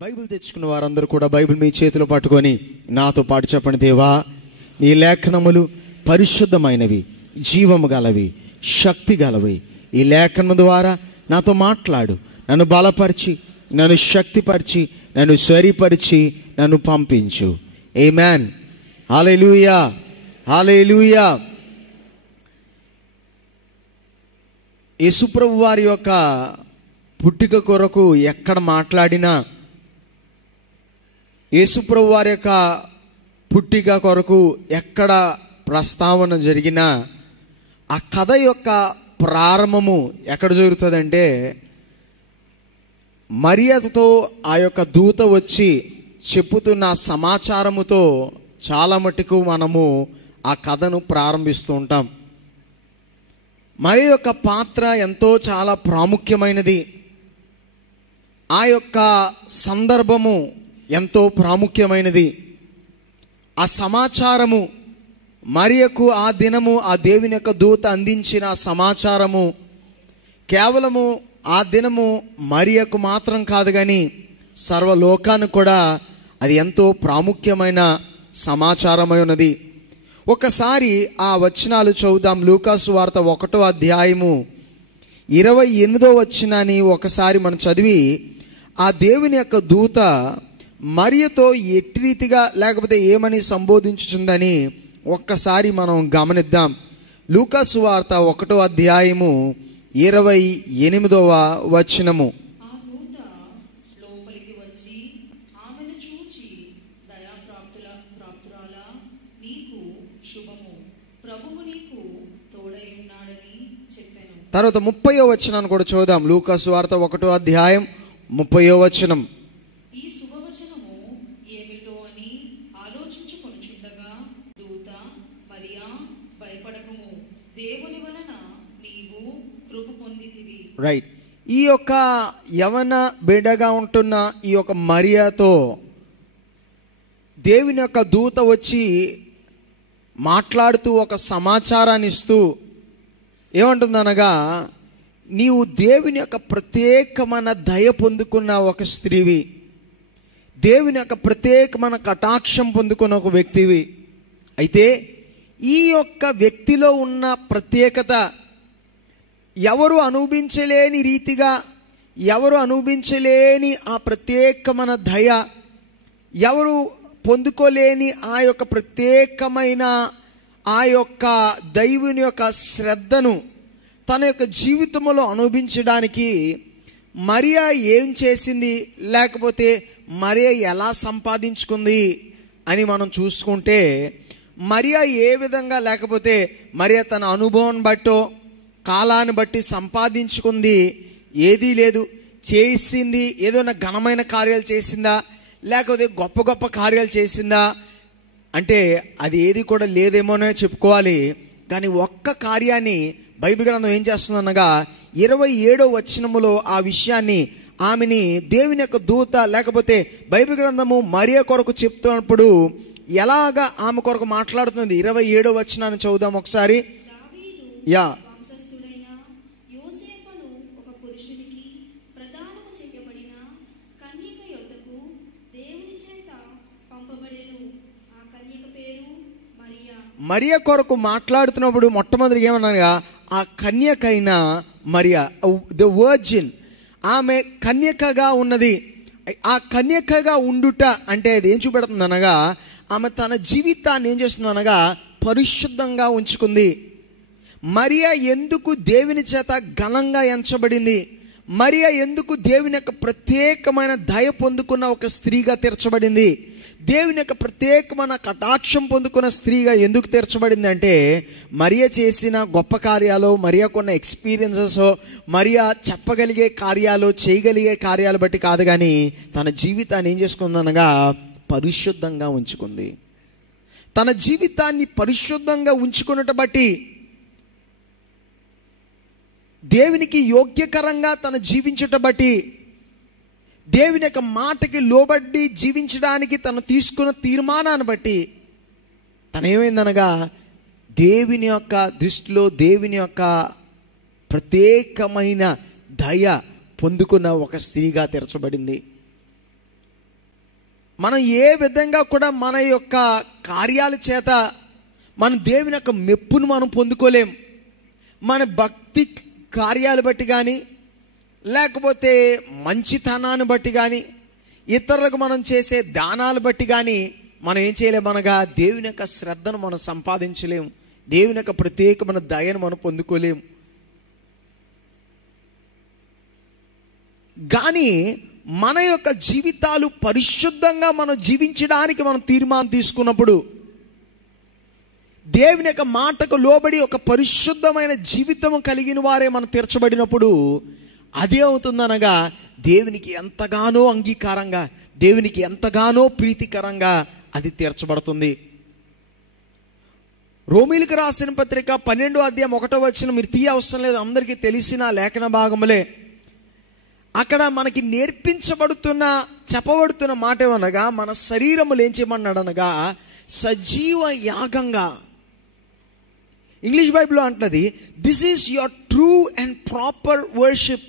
Bible తెచ్చుకున్న వారందరూ కూడా బైబిల్ మీ చేతిలో పట్టుకొని నాతో పాటు చెప్పండి. దేవా, నీ లేఖనములు పరిశుద్ధమైనవి, జీవము గలవి, శక్తి గలవి. ఈ లేఖనం ద్వారా నాతో మాట్లాడు, నన్ను బలపరిచి, నన్ను శక్తిపరిచి, నన్ను సరిపరిచి, నన్ను పంపించు. ఆమేన్. హల్లెలూయా, హల్లెలూయా. యేసుప్రభు వారి యొక్క పుట్టిక కొరకు ఎక్కడ మాట్లాడినా, యేసుప్రభు వారి యొక్క పుట్టిక కొరకు ఎక్కడ ప్రస్తావన జరిగినా, ఆ కథ యొక్క ప్రారంభము ఎక్కడ జరుగుతుందంటే, మరియతో ఆ యొక్క దూత వచ్చి చెప్పుతున్న సమాచారముతో చాలా మటుకు మనము ఆ కథను ప్రారంభిస్తూ ఉంటాం. మరి యొక్క పాత్ర ఎంతో చాలా ప్రాముఖ్యమైనది. ఆ యొక్క సందర్భము ఎంతో ప్రాముఖ్యమైనది. ఆ సమాచారము మరియకు ఆ దినము ఆ దేవుని యొక్క దూత అందించిన సమాచారము కేవలము ఆ దినము మరియకు మాత్రం కాదు, కానీ సర్వలోకానికి కూడా అది ఎంతో ప్రాముఖ్యమైన సమాచారమై ఉన్నది. ఒకసారి ఆ వచనాలు చదువుదాం. లూకాసు వార్త 1వ అధ్యాయము 28వ వచనాన్ని ఒకసారి మనం చదివి, ఆ దేవుని యొక్క దూత మరియతో ఎట్టి రీతిగా లేకపోతే ఏమని సంబోధించుచుందని ఒక్కసారి మనం గమనిద్దాం. లూకాసు వార్త 1వ అధ్యాయము 28వ వచనము. ఆ దూత లోపలికి వచ్చి ఆమెను చూచి, దయాప్రాప్తురాలా, నీకు శుభము, ప్రభువు నీకు తోడై ఉన్నాడని చెప్పాను. తర్వాత 30వ వచనాన్ని కూడా చూద్దాం. లూకాసు వార్త 1వ అధ్యాయం 30వ వచనం. ఈ శుభవచనము ఏమిటో అని ఆలోచించుకొనుచుండగా దూత, మరియా, భయపడకుము, దేవుని వలన నీవు కృప పొందితివి. రైట్. ఈ యొక్క యవన బిడ్డగా ఉంటున్న ఈ యొక్క మరియాతో దేవుని యొక్క దూత వచ్చి మాట్లాడుతూ ఒక సమాచారాన్ని ఇస్తూ ఏమంటుందనగా, నీవు దేవుని యొక్క ప్రత్యేకమైన దయ పొందుకున్న ఒక స్త్రీవి, దేవుని యొక్క ప్రత్యేకమైన కటాక్షం పొందుకున్న ఒక వ్యక్తివి. అయితే ఈ యొక్క వ్యక్తిలో ఉన్న ప్రత్యేకత ఎవరు అనుభవించలేని రీతిగా, ఎవరు అనుభవించలేని ఆ ప్రత్యేకమైన దయ, ఎవరు పొందుకోలేని ఆ యొక్క ప్రత్యేకమైన ఆ యొక్క దైవుని యొక్క శ్రద్ధను తన యొక్క జీవితంలో అనుభవించడానికి మరియా ఏం చేసింది, లేకపోతే మరియా ఎలా సంపాదించుకుంది అని మనం చూసుకుంటే, మరియా ఏ విధంగా, లేకపోతే మరియా తన అనుభవం బట్టో కాలాన్ని బట్టి సంపాదించుకుంది ఏదీ లేదు. చేసింది ఏదైనా ఘనమైన కార్యాలు చేసిందా, లేకపోతే గొప్ప గొప్ప కార్యాలు చేసిందా అంటే అది ఏది కూడా లేదేమోనే చెప్పుకోవాలి. కానీ ఒక్క కార్యాన్ని బైబిల్ గ్రంథం ఏం చేస్తుందనగా 27వ వచనములో ఆ విషయాన్ని, ఆమెని దేవుని యొక్క దూత లేకపోతే బైబిల్ గ్రంథము మరియ కొరకు చెప్తున్నప్పుడు ఎలాగా ఆమె కొరకు మాట్లాడుతుంది. 27వ వచనాన్ని చదువుదాం ఒకసారి. యా. వంశస్థుడైన యోసేపును ఒక పురుషునికి ప్రదానము చేయబడిన కన్యక యొద్దకు దేవుని చేత పంపబడెను. ఆ కన్యక పేరు మరియా. మరియ కొరకు మాట్లాడుతున్నప్పుడు మొట్టమొదటి ఏమనగా, ఆ కన్యకైన మరియా, ద వర్జిన్, ఆమె కన్యకగా ఉన్నది. ఆ కన్యకగా ఉండుట అంటే అది ఏం చూపెడుతుంది అనగా, ఆమె తన జీవితాన్ని ఏం చేస్తుంది అనగా పరిశుద్ధంగా ఉంచుకుంది. మరియా ఎందుకు దేవుని చేత ఘనంగా ఎంచబడింది, మరియా ఎందుకు దేవుని యొక్క ప్రత్యేకమైన దయ పొందుకున్న ఒక స్త్రీగా తీర్చబడింది, దేవుని యొక్క ప్రత్యేకమైన కటాక్షం పొందుకున్న స్త్రీగా ఎందుకు తీర్చబడింది అంటే, మరియా చేసిన గొప్ప కార్యాలు, మరియా కొన్న ఎక్స్పీరియన్సెస్, మరియా చెప్పగలిగే కార్యాలు, చేయగలిగే కార్యాలు బట్టి కాదు, కానీ తన జీవితాన్ని ఏం చేసుకుందనగా పరిశుద్ధంగా ఉంచుకుంది. తన జీవితాన్ని పరిశుద్ధంగా ఉంచుకున్నట్టు బట్టి, దేవునికి యోగ్యకరంగా తను జీవించుట బట్టి, దేవుని యొక్క మాటకి లోబడి జీవించడానికి తను తీసుకున్న తీర్మానాన్ని బట్టి తను ఏమైందనగా దేవుని యొక్క దృష్టిలో దేవుని యొక్క ప్రత్యేకమైన దయ పొందుకున్న ఒక స్త్రీగా తీర్చబడింది. మనం ఏ విధంగా కూడా మన యొక్క కార్యాల చేత మన దేవుని యొక్క మెప్పును మనం పొందుకోలేం. మన భక్తి కార్యాలు బట్టి కానీ, లేకపోతే మంచితనాన్ని బట్టి కానీ, ఇతరులకు మనం చేసే దానాలు బట్టి కానీ మనం ఏం చేయలేమనగా దేవుని యొక్క శ్రద్ధను మనం సంపాదించలేము. దేవుని యొక్క ప్రత్యేకమైన దయను మనం పొందుకోలేము. కానీ మన యొక్క జీవితాలు పరిశుద్ధంగా మనం జీవించడానికి మనం తీర్మానం తీసుకున్నప్పుడు, దేవుని యొక్క మాటకు లోబడి ఒక పరిశుద్ధమైన జీవితం కలిగిన వారే మనం తీర్చబడినప్పుడు అదే అవుతుందనగా దేవునికి ఎంతగానో అంగీకారంగా, దేవునికి ఎంతగానో ప్రీతికరంగా అది తీర్చబడుతుంది. రోమీలకు రాసిన పత్రిక 12వ అధ్యాయం 1వ వచనం మీరు తీయ అవసరం లేదు, అందరికీ తెలిసిన లేఖన భాగములే. అక్కడ మనకి చెప్పబడుతున్న మాట ఏమనగా, మన శరీరములు ఏం చేయమన్నాడు అనగా సజీవ యాగంగా. ఇంగ్లీష్ బైబిల్లో అంటది, this is your true and proper worship.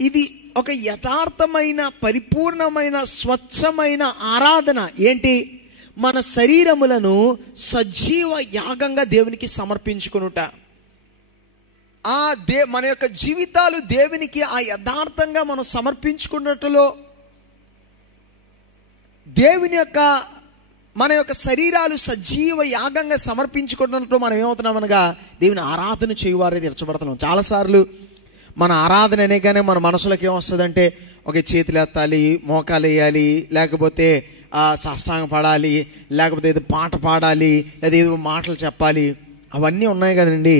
ఇది ఒక యథార్థమైన, పరిపూర్ణమైన, స్వచ్ఛమైన ఆరాధన. ఏంటి? మన శరీరములను సజీవ యాగంగా దేవునికి సమర్పించుకొనుట. మన యొక్క జీవితాలు దేవునికి ఆ యథార్థంగా మనం సమర్పించుకున్నట్టులో దేవుని యొక్క మన యొక్క శరీరాలు సజీవ యాగంగా సమర్పించుకున్నట్లు మనం ఏమవుతున్నామనగా దేవుని ఆరాధన చేయువారే తీర్చబడుతున్నాం. చాలాసార్లు మన ఆరాధన అనేగానే మన మనసులోకి ఏమొస్తుందంటే, ఒక చేతులు ఎత్తాలి, మోకాలు వేయాలి, లేకపోతే సాష్టాంగ పడాలి, లేకపోతే ఏదో పాట పాడాలి, లేదా ఏదో మాటలు చెప్పాలి, అవన్నీ ఉన్నాయి కదండి.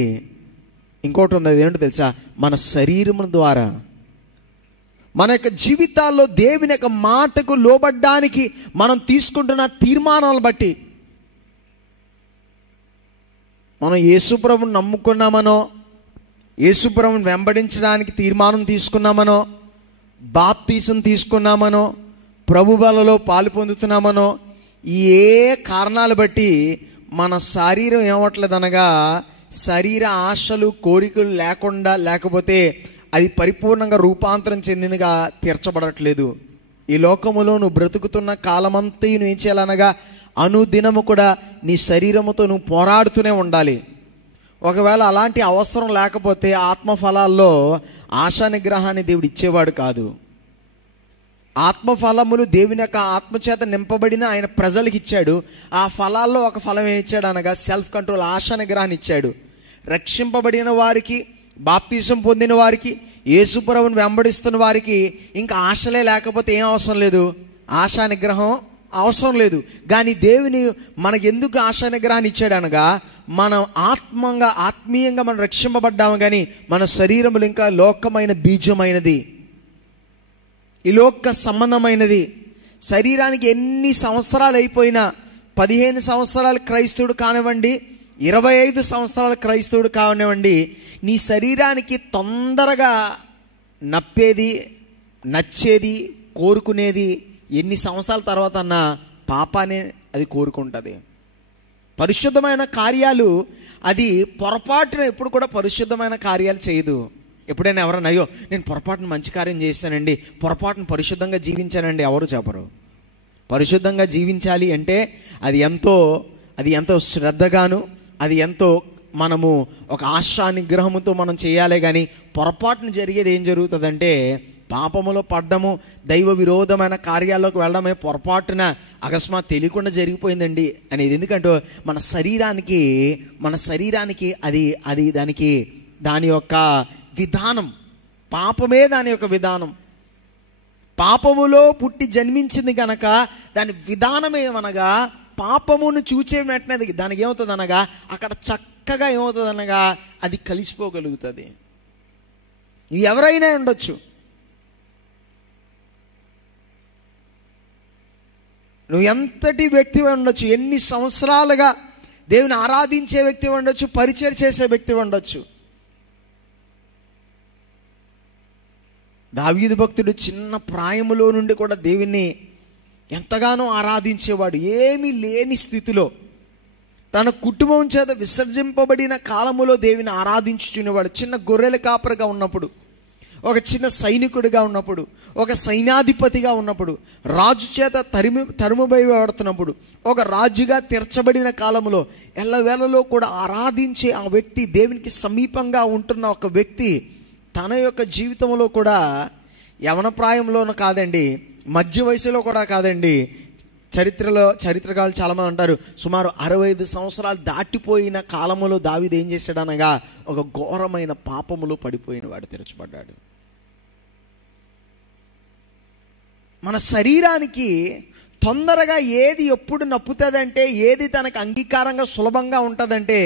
ఇంకోటి ఉంది, అదేంటో తెలుసా? మన శరీరం ద్వారా మన యొక్క జీవితాల్లో దేవుని యొక్క మాటకు లోబడ్డానికి మనం తీసుకుంటున్న తీర్మానాలను బట్టి, మనం యేసుప్రభుని నమ్ముకున్నామనో, యేసుప్రభుని వెంబడించడానికి తీర్మానం తీసుకున్నామనో, బాప్తీసం తీసుకున్నామనో, ప్రభు బలలో పాలు పొందుతున్నామనో, ఏ కారణాలు బట్టి మన శరీరం ఏమవట్లేదనగా శరీర ఆశలు, కోరికలు లేకుండా, లేకపోతే అది పరిపూర్ణంగా రూపాంతరం చెందినగా తీర్చబడట్లేదు. ఈ లోకములో నువ్వు బ్రతుకుతున్న కాలమంతా నువ్వు ఏం చేయాలనగా అనుదినము కూడా నీ శరీరముతో నువ్వు పోరాడుతూనే ఉండాలి. ఒకవేళ అలాంటి అవసరం లేకపోతే ఆత్మఫలాల్లో ఆశా నిగ్రహాన్ని దేవుడు ఇచ్చేవాడు కాదు. ఆత్మఫలములు దేవుని యొక్క ఆత్మచేత నింపబడిన ఆయన ప్రజలకు ఇచ్చాడు. ఆ ఫలాల్లో ఒక ఫలం ఏం ఇచ్చాడు అనగా సెల్ఫ్ కంట్రోల్, ఆశా నిగ్రహాన్ని ఇచ్చాడు. రక్షింపబడిన వారికి, బాప్తీసం పొందిన వారికి, యేసుప్రభుని వెంబడిస్తున్న వారికి ఇంకా ఆశలే లేకపోతే ఏం అవసరం లేదు, ఆశా నిగ్రహం అవసరం లేదు. కానీ దేవుని మనకు ఎందుకు ఆశా నిగ్రహాన్ని ఇచ్చాడు అనగా మనం ఆత్మీయంగా మనం రక్షింపబడ్డాము. కానీ మన శరీరములు ఇంకా లోకమైన బీజమైనది, ఈ లోక సంబంధమైనది. శరీరానికి ఎన్ని సంవత్సరాలు అయిపోయినా, 15 సంవత్సరాలు క్రైస్తవుడు కానివ్వండి, 25 సంవత్సరాల క్రైస్తవుడు కానివ్వండి, నీ శరీరానికి తొందరగా నచ్చేది, కోరుకునేది ఎన్ని సంవత్సరాల తర్వాత అన్నా పాపానే అది కోరుకుంటుంది. పరిశుద్ధమైన కార్యాలు అది పొరపాటున ఎప్పుడు కూడా పరిశుద్ధమైన కార్యాలు చేయదు. ఎప్పుడైనా ఎవరన్నా అయ్యో నేను పొరపాటున మంచి కార్యం చేశానండి, పొరపాటున పరిశుద్ధంగా జీవించానండి ఎవరు చెప్పరు. పరిశుద్ధంగా జీవించాలి అంటే అది ఎంతో శ్రద్ధగాను, అది ఎంతో మనము ఒక ఆశా నిగ్రహముతో మనం చేయాలి. కానీ పొరపాటున జరిగేది ఏం జరుగుతుందంటే పాపములో పడ్డము, దైవ విరోధమైన కార్యాల్లోకి వెళ్ళడమే పొరపాటున అకస్మాత్ తెలియకుండా జరిగిపోయిందండి అనేది. ఎందుకంటే మన శరీరానికి అది దాని యొక్క విధానం, పాపమే దాని యొక్క విధానం. పాపములో పుట్టి జన్మించింది కనుక దాని విధానం ఏమనగా పాపమును చూచే వెంటనే దానికి ఏమవుతుంది అనగా అక్కడ చక్కగా ఏమవుతుంది అనగా అది కలిసిపోగలుగుతుంది. ఎవరైనా ఉండొచ్చు, నువ్వు ఎంతటి వ్యక్తి ఉండొచ్చు, ఎన్ని సంవత్సరాలుగా దేవుని ఆరాధించే వ్యక్తి ఉండొచ్చు, పరిచయం చేసే వ్యక్తి ఉండొచ్చు. దావీదు భక్తుడు చిన్న ప్రాయములో నుండి కూడా దేవుణ్ణి ఎంతగానో ఆరాధించేవాడు. ఏమీ లేని స్థితిలో తన కుటుంబం చేత విసర్జింపబడిన కాలములో దేవుని ఆరాధించుచునేవాడు. చిన్న గొర్రెల కాపరిగా ఉన్నప్పుడు ఒక చిన్న సైనికుడిగా ఉన్నప్పుడు, ఒక సైన్యాధిపతిగా ఉన్నప్పుడు, రాజు చేత తరుముబయబడుతున్నప్పుడు, ఒక రాజుగా తీర్చబడిన కాలంలో ఎల్లవేళలో కూడా ఆరాధించే ఆ వ్యక్తి, దేవునికి సమీపంగా ఉంటున్న ఒక వ్యక్తి తన యొక్క జీవితంలో కూడా యవన ప్రాయంలోనూ కాదండి, మధ్య వయసులో కూడా కాదండి, చరిత్రకారులు చాలామంది అంటారు సుమారు 65 సంవత్సరాలు దాటిపోయిన కాలములో దావీదు ఏం చేశాడనగా ఒక ఘోరమైన పాపములో పడిపోయిన వాడు తెరచబడ్డాడు. మన శరీరానికి తొందరగా ఏది ఎప్పుడు నప్పుతుందంటే, ఏది తనకు అంగీకారంగా సులభంగా ఉంటుందంటే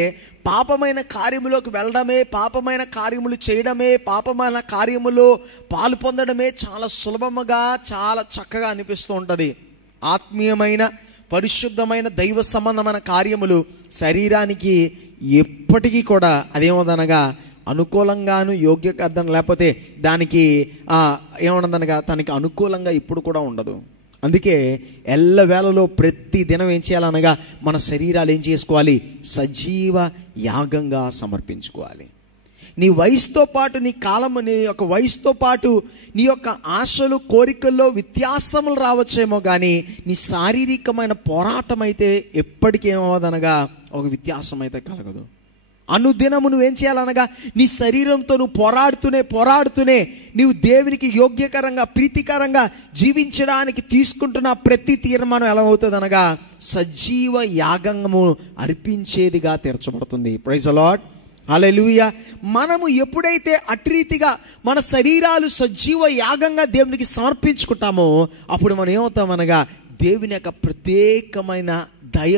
పాపమైన కార్యములోకి వెళ్ళడమే, పాపమైన కార్యములు చేయడమే, పాపమైన కార్యములో పాలు పొందడమే చాలా సులభముగా, చాలా చక్కగా అనిపిస్తూ ఉంటుంది. ఆత్మీయమైన, పరిశుద్ధమైన, దైవ సంబంధమైన కార్యములు శరీరానికి ఎప్పటికీ కూడా అదేమోదనగా అనుకూలంగాను, యోగ్యత లేకపోతే దానికి ఏమన్నదనగా తనకి అనుకూలంగా ఇప్పుడు కూడా ఉండదు. అందుకే ఎల్లవేళలో ప్రతి దినం ఏం చేయాలనగా మన శరీరాలు ఏం చేసుకోవాలి? సజీవ యాగంగా సమర్పించుకోవాలి. నీ వయసుతో పాటు, నీ కాలము, నీ యొక్క వయసుతో పాటు నీ యొక్క ఆశలు, కోరికల్లో వ్యత్యాసములు రావచ్చేమో కానీ నీ శారీరకమైన పోరాటం అయితే ఎప్పటికీ ఏమవదనగా ఒక వ్యత్యాసం అయితే కలగదు. అనుదినము నువ్వేం చేయాలనగా నీ శరీరంతో నువ్వు పోరాడుతూనే నీవు దేవునికి యోగ్యకరంగా, ప్రీతికరంగా జీవించడానికి తీసుకుంటున్న ప్రతి తీర్మానం ఎలా అవుతుంది అనగా సజీవ యాగము అర్పించేదిగా తీర్చబడుతుంది. ప్రైజ్ ది లార్డ్, హల్లెలూయా. మనము ఎప్పుడైతే అట్రీతిగా మన శరీరాలు సజీవ యాగంగా దేవునికి సమర్పించుకుంటామో అప్పుడు మనం ఏమవుతామనగా దేవుని యొక్క ప్రత్యేకమైన దయ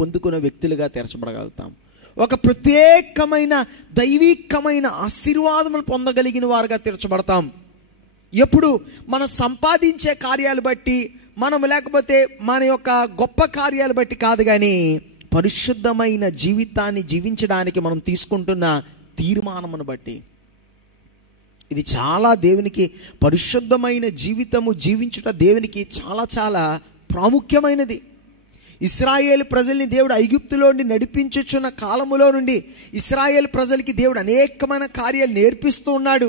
పొందుకున్న వ్యక్తులుగా తీర్చబడగలుగుతాం. ఒక ప్రత్యేకమైన దైవికమైన ఆశీర్వాదములు పొందగలిగిన వారుగా తీర్చబడతాం. ఎప్పుడు మనం సంపాదించే కార్యాలు బట్టి, మనము లేకపోతే మన యొక్క గొప్ప కార్యాలు బట్టి కాదు, కానీ పరిశుద్ధమైన జీవితాన్ని జీవించడానికి మనం తీసుకుంటున్న తీర్మానమును బట్టి. ఇది చాలా దేవునికి, పరిశుద్ధమైన జీవితము జీవించుట దేవునికి చాలా చాలా ప్రాముఖ్యమైనది. ఇశ్రాయేలు ప్రజల్ని దేవుడు ఐగుప్తులో నుండి నడిపించుచున్న కాలములో నుండి ఇశ్రాయేలు ప్రజలకి దేవుడు అనేకమైన కార్యాలు నేర్పిస్తూ ఉన్నాడు.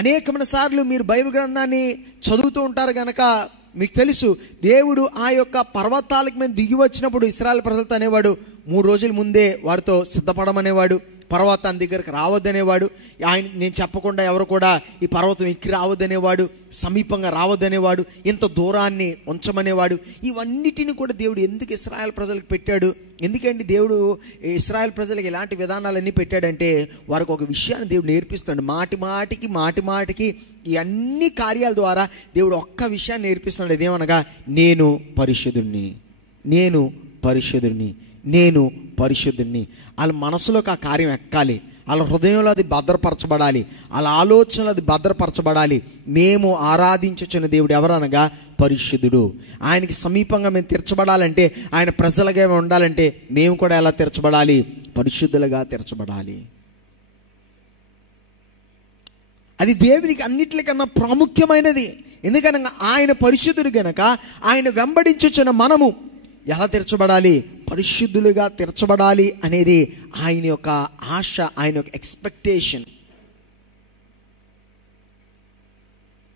అనేకమైన సార్లు మీరు బైబిల్ గ్రంథాన్ని చదువుతూ ఉంటారు కనుక మీకు తెలుసు, దేవుడు ఆ యొక్క పర్వతాలకు మీద దిగి వచ్చినప్పుడు ఇశ్రాయేలు ప్రజలతో అనేవాడు, 3 రోజుల ముందే వారితో సిద్ధపడమనేవాడు, పర్వతాన్ని దగ్గరకు రావద్దనేవాడు, నేను చెప్పకుండా ఎవరు కూడా ఈ పర్వతం ఎక్కి రావద్దనేవాడు, సమీపంగా రావద్దనేవాడు, ఇంత దూరాన్ని ఉంచమనేవాడు. ఇవన్నిటిని కూడా దేవుడు ఎందుకు ఇశ్రాయేల్ ప్రజలకు పెట్టాడు? ఎందుకంటే దేవుడు ఇశ్రాయేల్ ప్రజలకు ఎలాంటి విధానాలన్నీ పెట్టాడంటే వారికి ఒక విషయాన్ని దేవుడు నేర్పిస్తాడు. మాటి మాటికి ఈ అన్ని కార్యాల ద్వారా దేవుడు ఒక్క విషయాన్ని నేర్పిస్తున్నాడు. ఇదేమనగా నేను పరిశుద్ధుడిని. వాళ్ళ మనసులోకి ఆ కార్యం ఎక్కాలి, వాళ్ళ హృదయంలో అది భద్రపరచబడాలి, వాళ్ళ ఆలోచనలు అది భద్రపరచబడాలి. మేము ఆరాధించుచున్న దేవుడు ఎవరనగా పరిశుద్ధుడు. ఆయనకి సమీపంగా మేము తీర్చబడాలంటే, ఆయన ప్రజలుగా ఉండాలంటే మేము కూడా ఎలా తీర్చబడాలి? పరిశుద్ధులుగా తీర్చబడాలి. అది దేవునికి అన్నిటికన్నా ప్రాముఖ్యమైనది. ఎందుకనగా ఆయన పరిశుద్ధుడు గనక ఆయన వెంబడించుచున్న మనము ఎలా తీర్చబడాలి? పరిశుద్ధులుగా తీర్చబడాలి అనేది ఆయన యొక్క ఆశ, ఆయన యొక్క ఎక్స్పెక్టేషన్.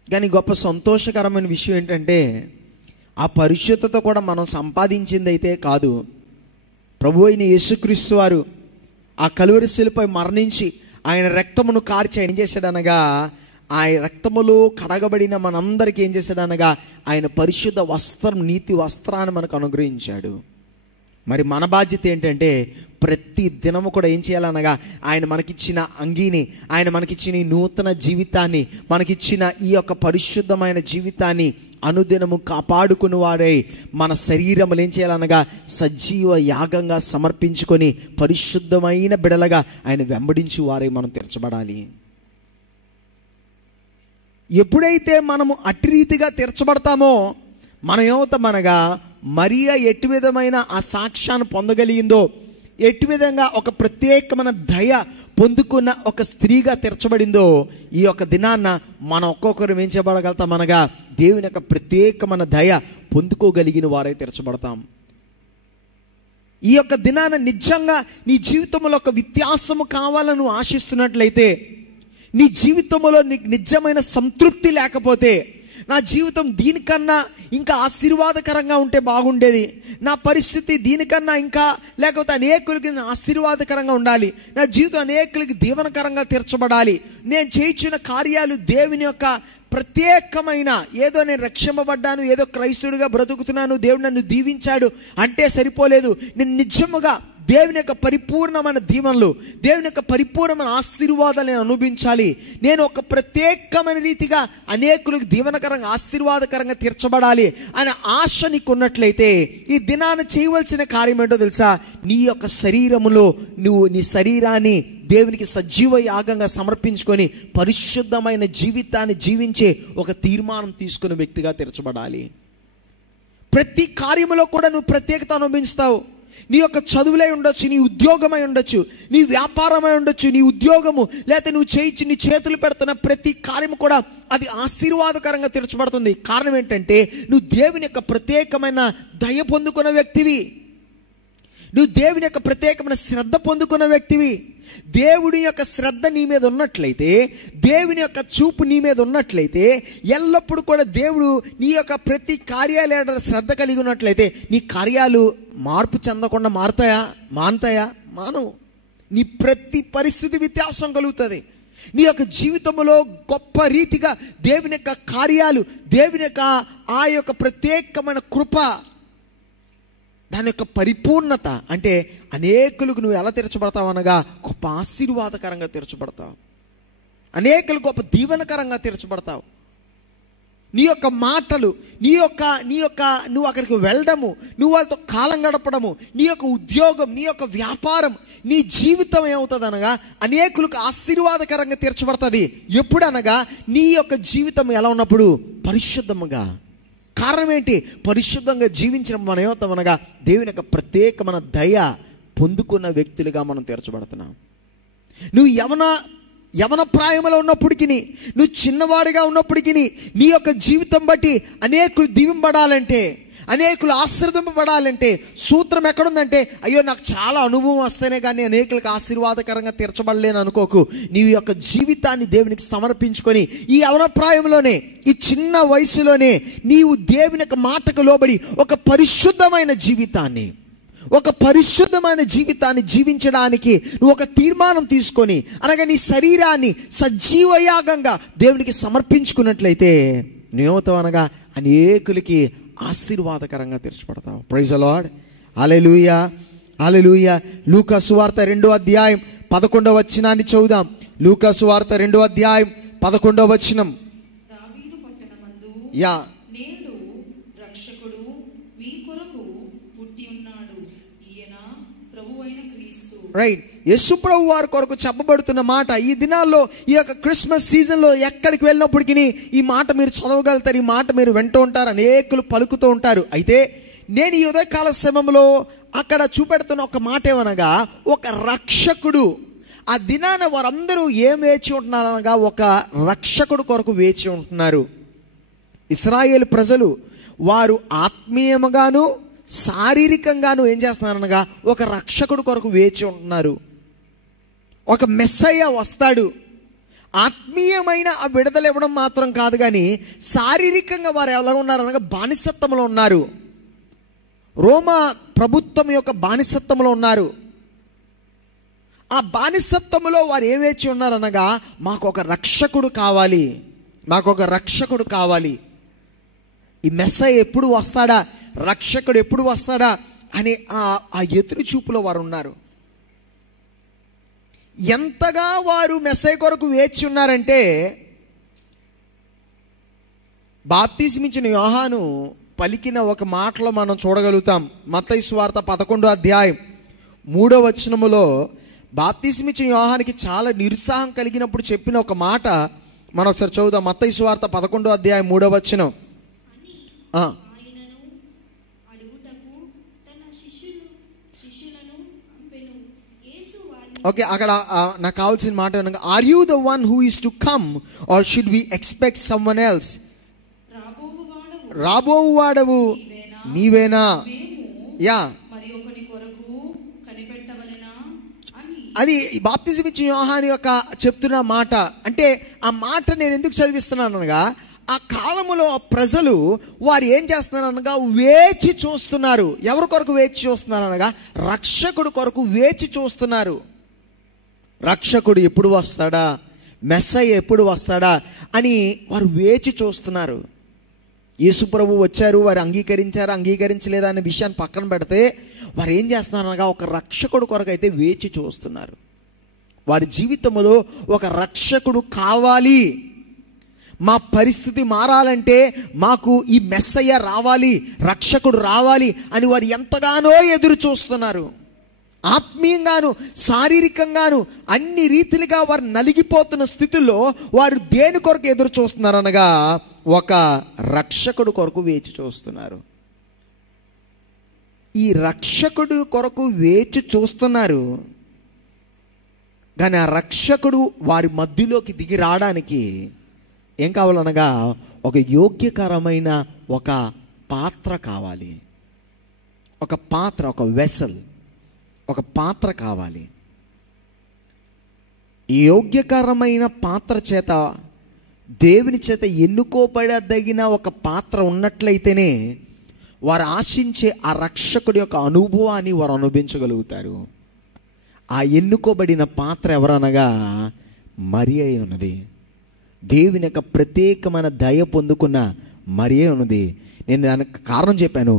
కానీ గొప్ప సంతోషకరమైన విషయం ఏంటంటే ఆ పరిశుద్ధత కూడా మనం సంపాదించింది అయితే కాదు. ప్రభు అయిన యేసుక్రీస్తు వారు ఆ కలువరి శిలువపై మరణించి ఆయన రక్తమును కార్చి ఏం చేశాడనగా, ఆయన రక్తములో కడగబడిన మనందరికీ ఏం చేశాడనగా ఆయన పరిశుద్ధ వస్త్రం, నీతి వస్త్రాన్ని మనకు అనుగ్రహించాడు. మరి మన బాధ్యత ఏంటంటే ప్రతి దినము కూడా ఏం చేయాలనగా ఆయన మనకిచ్చిన అంగీని, ఆయన మనకిచ్చిన ఈ నూతన జీవితాన్ని, మనకిచ్చిన ఈ యొక్క పరిశుద్ధమైన జీవితాన్ని అనుదినము కాపాడుకుని వారై మన శరీరములు ఏం చేయాలనగా సజీవ యాగంగా సమర్పించుకొని పరిశుద్ధమైన బిడలగా ఆయన వెంబడించి వారై మనం తీర్చబడాలి. ఎప్పుడైతే మనము అట్టి రీతిగా తీర్చబడతామో మనం ఏమవుతామనగా మరియా ఎట్టి విధమైన ఆ సాక్ష్యాన్ని పొందగలిగిందో, ఎట్టి విధంగా ఒక ప్రత్యేకమైన దయ పొందుకున్న ఒక స్త్రీగా తీర్చబడిందో, ఈ యొక్క దినాన్న మనం ఒక్కొక్కరు ఏం చేయబడగలుగుతామనగా దేవుని యొక్క ప్రత్యేకమైన దయ పొందుకోగలిగిన వారై తీర్చబడతాం. ఈ యొక్క దినాన నిజంగా నీ జీవితంలో ఒక వ్యత్యాసము కావాలని నువ్వు ఆశిస్తున్నట్లయితే, నీ జీవితంలో నీకు నిజమైన సంతృప్తి లేకపోతే, నా జీవితం దీనికన్నా ఇంకా ఆశీర్వాదకరంగా ఉంటే బాగుండేది, నా పరిస్థితి దీనికన్నా ఇంకా లేకపోతే అనేకులకి ఆశీర్వాదకరంగా ఉండాలి, నా జీవితం అనేకులకి దీవనకరంగా తీర్చబడాలి, నేను చేయించిన కార్యాలు దేవుని యొక్క ప్రత్యేకమైన, ఏదో నేను రక్షింపబడ్డాను, ఏదో క్రైస్తవుడిగా బ్రతుకుతున్నాను, దేవుడు నన్ను దీవించాడు అంటే సరిపోలేదు. నేను నిజముగా దేవుని యొక్క పరిపూర్ణమైన దీవెనలు, దేవుని యొక్క పరిపూర్ణమైన ఆశీర్వాదాలు నేను అనుభవించాలి, నేను ఒక ప్రత్యేకమైన రీతిగా అనేకులకు దీవెనకరంగా ఆశీర్వాదకరంగా తీర్చబడాలి అనే ఆశ నీకు ఉన్నట్లయితే, ఈ దినాన చేయవలసిన కార్యం ఏంటో తెలుసా? నీ యొక్క శరీరములో నువ్వు నీ శరీరాన్ని దేవునికి సజీవ యాగంగా సమర్పించుకొని పరిశుద్ధమైన జీవితాన్ని జీవించే ఒక తీర్మానం తీసుకునే వ్యక్తిగా తీర్చబడాలి. ప్రతి కార్యములో కూడా నువ్వు ప్రత్యేకత అనుభవిస్తావు. నీ యొక్క చదువులై ఉండొచ్చు, నీ ఉద్యోగమై ఉండొచ్చు, నీ వ్యాపారమై ఉండొచ్చు, నీ ఉద్యోగము లేకపోతే నువ్వు చేయించి నీ చేతులు పెడుతున్న ప్రతి కార్యము కూడా అది ఆశీర్వాదకరంగా తీర్చబడుతుంది. కారణం ఏంటంటే నువ్వు దేవుని యొక్క ప్రత్యేకమైన దయ పొందుకున్న వ్యక్తివి, నువ్వు దేవుని యొక్క ప్రత్యేకమైన శ్రద్ధ పొందుకున్న వ్యక్తివి. దేవుడి యొక్క శ్రద్ధ నీ మీద ఉన్నట్లయితే, దేవుని యొక్క చూపు నీ మీద ఉన్నట్లయితే, ఎల్లప్పుడూ కూడా దేవుడు నీ యొక్క ప్రతి కార్యాలయ శ్రద్ధ కలిగి ఉన్నట్లయితే నీ కార్యాలు మార్పు చెందకుండా మానుతాయా? మానవు. నీ ప్రతి పరిస్థితి వ్యత్యాసం కలుగుతుంది. నీ యొక్క జీవితంలో గొప్ప రీతిగా దేవుని యొక్క కార్యాలు, దేవుని యొక్క ఆ యొక్క ప్రత్యేకమైన కృప, దాని యొక్క పరిపూర్ణత అంటే అనేకులకు నువ్వు ఎలా తీర్చబడతావు అనగా గొప్ప ఆశీర్వాదకరంగా తీర్చబడతావు, అనేకులు గొప్ప దీవెనకరంగా తీర్చబడతావు. నీ యొక్క మాటలు, నువ్వు అక్కడికి వెళ్ళడము, నువ్వు వాళ్ళతో కాలం గడపడము, నీ యొక్క ఉద్యోగం, నీ యొక్క వ్యాపారం, నీ జీవితం ఏమవుతుంది అనగా అనేకులకు ఆశీర్వాదకరంగా తీర్చబడుతుంది. ఎప్పుడు అనగా నీ యొక్క జీవితం ఎలా ఉన్నప్పుడు? పరిశుద్ధముగా. కారణం ఏంటి? పరిశుద్ధంగా జీవించడం మనం ఏమవుతాం అనగా దేవుని యొక్క ప్రత్యేకమైన దయ పొందుకున్న వ్యక్తులుగా మనం తీర్చబడుతున్నాం. నువ్వు యవన ప్రాయంలో ఉన్నప్పటికీ, నువ్వు చిన్నవాడిగా ఉన్నప్పటికీ నీ యొక్క జీవితం బట్టి అనేకులు దీవింపబడాలంటే, అనేకులు ఆశీర్వదింపబడాలంటే సూత్రం ఎక్కడుందంటే, అయ్యో నాకు చాలా అనుభవం వస్తేనే కానీ అనేకులకు ఆశీర్వాదకరంగా తీర్చబడలేను అనుకోకు. నీ యొక్క జీవితాన్ని దేవునికి సమర్పించుకొని ఈ యవన ప్రాయంలోనే, ఈ చిన్న వయసులోనే నీవు దేవుని యొక్క మాటకు లోబడి ఒక పరిశుద్ధమైన జీవితాన్ని జీవించడానికి నువ్వు ఒక తీర్మానం తీసుకొని, అనగా నీ శరీరాన్ని సజీవయాగంగా దేవునికి సమర్పించుకున్నట్లయితే నువ్వేమవుతావు అనగా అనేకులకి ఆశీర్వాదకరంగా తీర్చబడతావు. Praise the Lord. Hallelujah, hallelujah. లూకా సువార్త 2వ అధ్యాయం 11వ వచనాన్ని చదువుదాం. లూకా సువార్త 2వ అధ్యాయం 11వ వచనం. దావీదు పట్టణమందు యా నేడు రక్షకుడు మీ కొరకు పుట్టి ఉన్నాడు, ఈయన ప్రభువైన క్రీస్తు. రైట్. యేసు ప్రభు వారి కొరకు చెప్పబడుతున్న మాట ఈ దినాల్లో, ఈ యొక్క క్రిస్మస్ సీజన్లో ఎక్కడికి వెళ్ళినప్పటికీ ఈ మాట మీరు చదవగలుగుతారు, ఈ మాట మీరు వింటూ ఉంటారు, అనేకులు పలుకుతూ ఉంటారు. అయితే నేను ఈ ఉదయకాల సమయంలో అక్కడ చూపెడుతున్న ఒక మాట ఏమనగా, ఒక రక్షకుడు. ఆ దినాన వారందరూ ఏం వేచి ఉంటున్నారు అనగా ఒక రక్షకుడు కొరకు వేచి ఉంటున్నారు. ఇశ్రాయేలు ప్రజలు వారు ఆత్మీయంగాను శారీరకంగాను ఏం చేస్తున్నారనగా ఒక రక్షకుడు కొరకు వేచి ఉంటున్నారు. ఒక మెస్సయ్య వస్తాడు. ఆత్మీయమైన ఆ విడుదల ఇవ్వడం మాత్రం కాదు, కానీ శారీరకంగా వారు ఎలా ఉన్నారనగా బానిసత్వంలో ఉన్నారు. రోమా ప్రభుత్వం యొక్క బానిసత్వంలో ఉన్నారు. ఆ బానిసత్వంలో వారు ఏం వేచి ఉన్నారనగా మాకు ఒక రక్షకుడు కావాలి, ఈ మెస్సయ్య ఎప్పుడు వస్తాడా, రక్షకుడు ఎప్పుడు వస్తాడా అనే ఆ ఎదురు చూపులో వారు ఉన్నారు. ఎంతగా వారు మెస్సయ్య కొరకు వేచి ఉన్నారంటే, బాప్తిస్మిచ్చిన యోహాను పలికిన ఒక మాటలో మనం చూడగలుగుతాం. మత్తయి సువార్త 11వ అధ్యాయం 3వ వచనములో బాప్తిస్మిచ్చిన యోహానికి చాలా నిరుత్సాహం కలిగినప్పుడు చెప్పిన ఒక మాట మనం ఒకసారి చదువుదాం. మత్తయి సువార్త 11వ అధ్యాయం 3వ వచనం. ఓకే, అక్కడ నాకు కావాల్సిన మాట అనగా, are you the one who is to come or should we expect someone else? రాబోవాడవు నీవేనా? యా, అది బాప్తిజం ఇచ్చిన యోహాను యొక్క చెప్తున్న మాట. అంటే ఆ మాట నేను ఎందుకు చదివిస్తున్నాను అనగా, ఆ కాలములో ప్రజలు వారు ఏం చేస్తున్నారు అనగా వేచి చూస్తున్నారు. ఎవరి కొరకు వేచి చూస్తున్నారు అనగా రక్షకుడు కొరకు వేచి చూస్తున్నారు. రక్షకుడు ఎప్పుడు వస్తాడా, మెస్సయ్య ఎప్పుడు వస్తాడా అని వారు వేచి చూస్తున్నారు. యేసు ప్రభు వచ్చారు, వారు అంగీకరించారు అంగీకరించలేదా అనే విషయాన్ని పక్కన పెడితే వారు ఏం చేస్తున్నారు అనగా ఒక రక్షకుడు కొరకు అయితే వేచి చూస్తున్నారు. వారి జీవితంలో ఒక రక్షకుడు కావాలి, మా పరిస్థితి మారాలంటే మాకు ఈ మెస్సయ్య రావాలి, రక్షకుడు రావాలి అని వారు ఎంతగానో ఎదురు చూస్తున్నారు. ఆత్మీయంగాను శారీరకంగాను అన్ని రీతిలుగా వారు నలిగిపోతున్న స్థితిలో వారు దేని కొరకు ఎదురు చూస్తున్నారు అనగా ఒక రక్షకుడు కొరకు వేచి చూస్తున్నారు. ఈ రక్షకుడు కొరకు వేచి చూస్తున్నారు, కానీ ఆ రక్షకుడు వారి మధ్యలోకి దిగి రావడానికి ఏం కావాలనగా ఒక యోగ్యకరమైన ఒక పాత్ర కావాలి. ఒక పాత్ర, ఒక వెసల్, ఒక పాత్ర కావాలి. ఈ యోగ్యకరమైన పాత్ర చేత, దేవుని చేత ఎన్నుకోబడదగిన ఒక పాత్ర ఉన్నట్లయితేనే వారు ఆశించే ఆ రక్షకుడి యొక్క అనుభవాన్ని వారు అనుభవించగలుగుతారు. ఆ ఎన్నుకోబడిన పాత్ర ఎవరనగా మరియ ఉన్నది. దేవుని యొక్క ప్రత్యేకమైన దయ పొందుకున్న మరియ ఉన్నది. నేను దానికి కారణం చెప్పాను.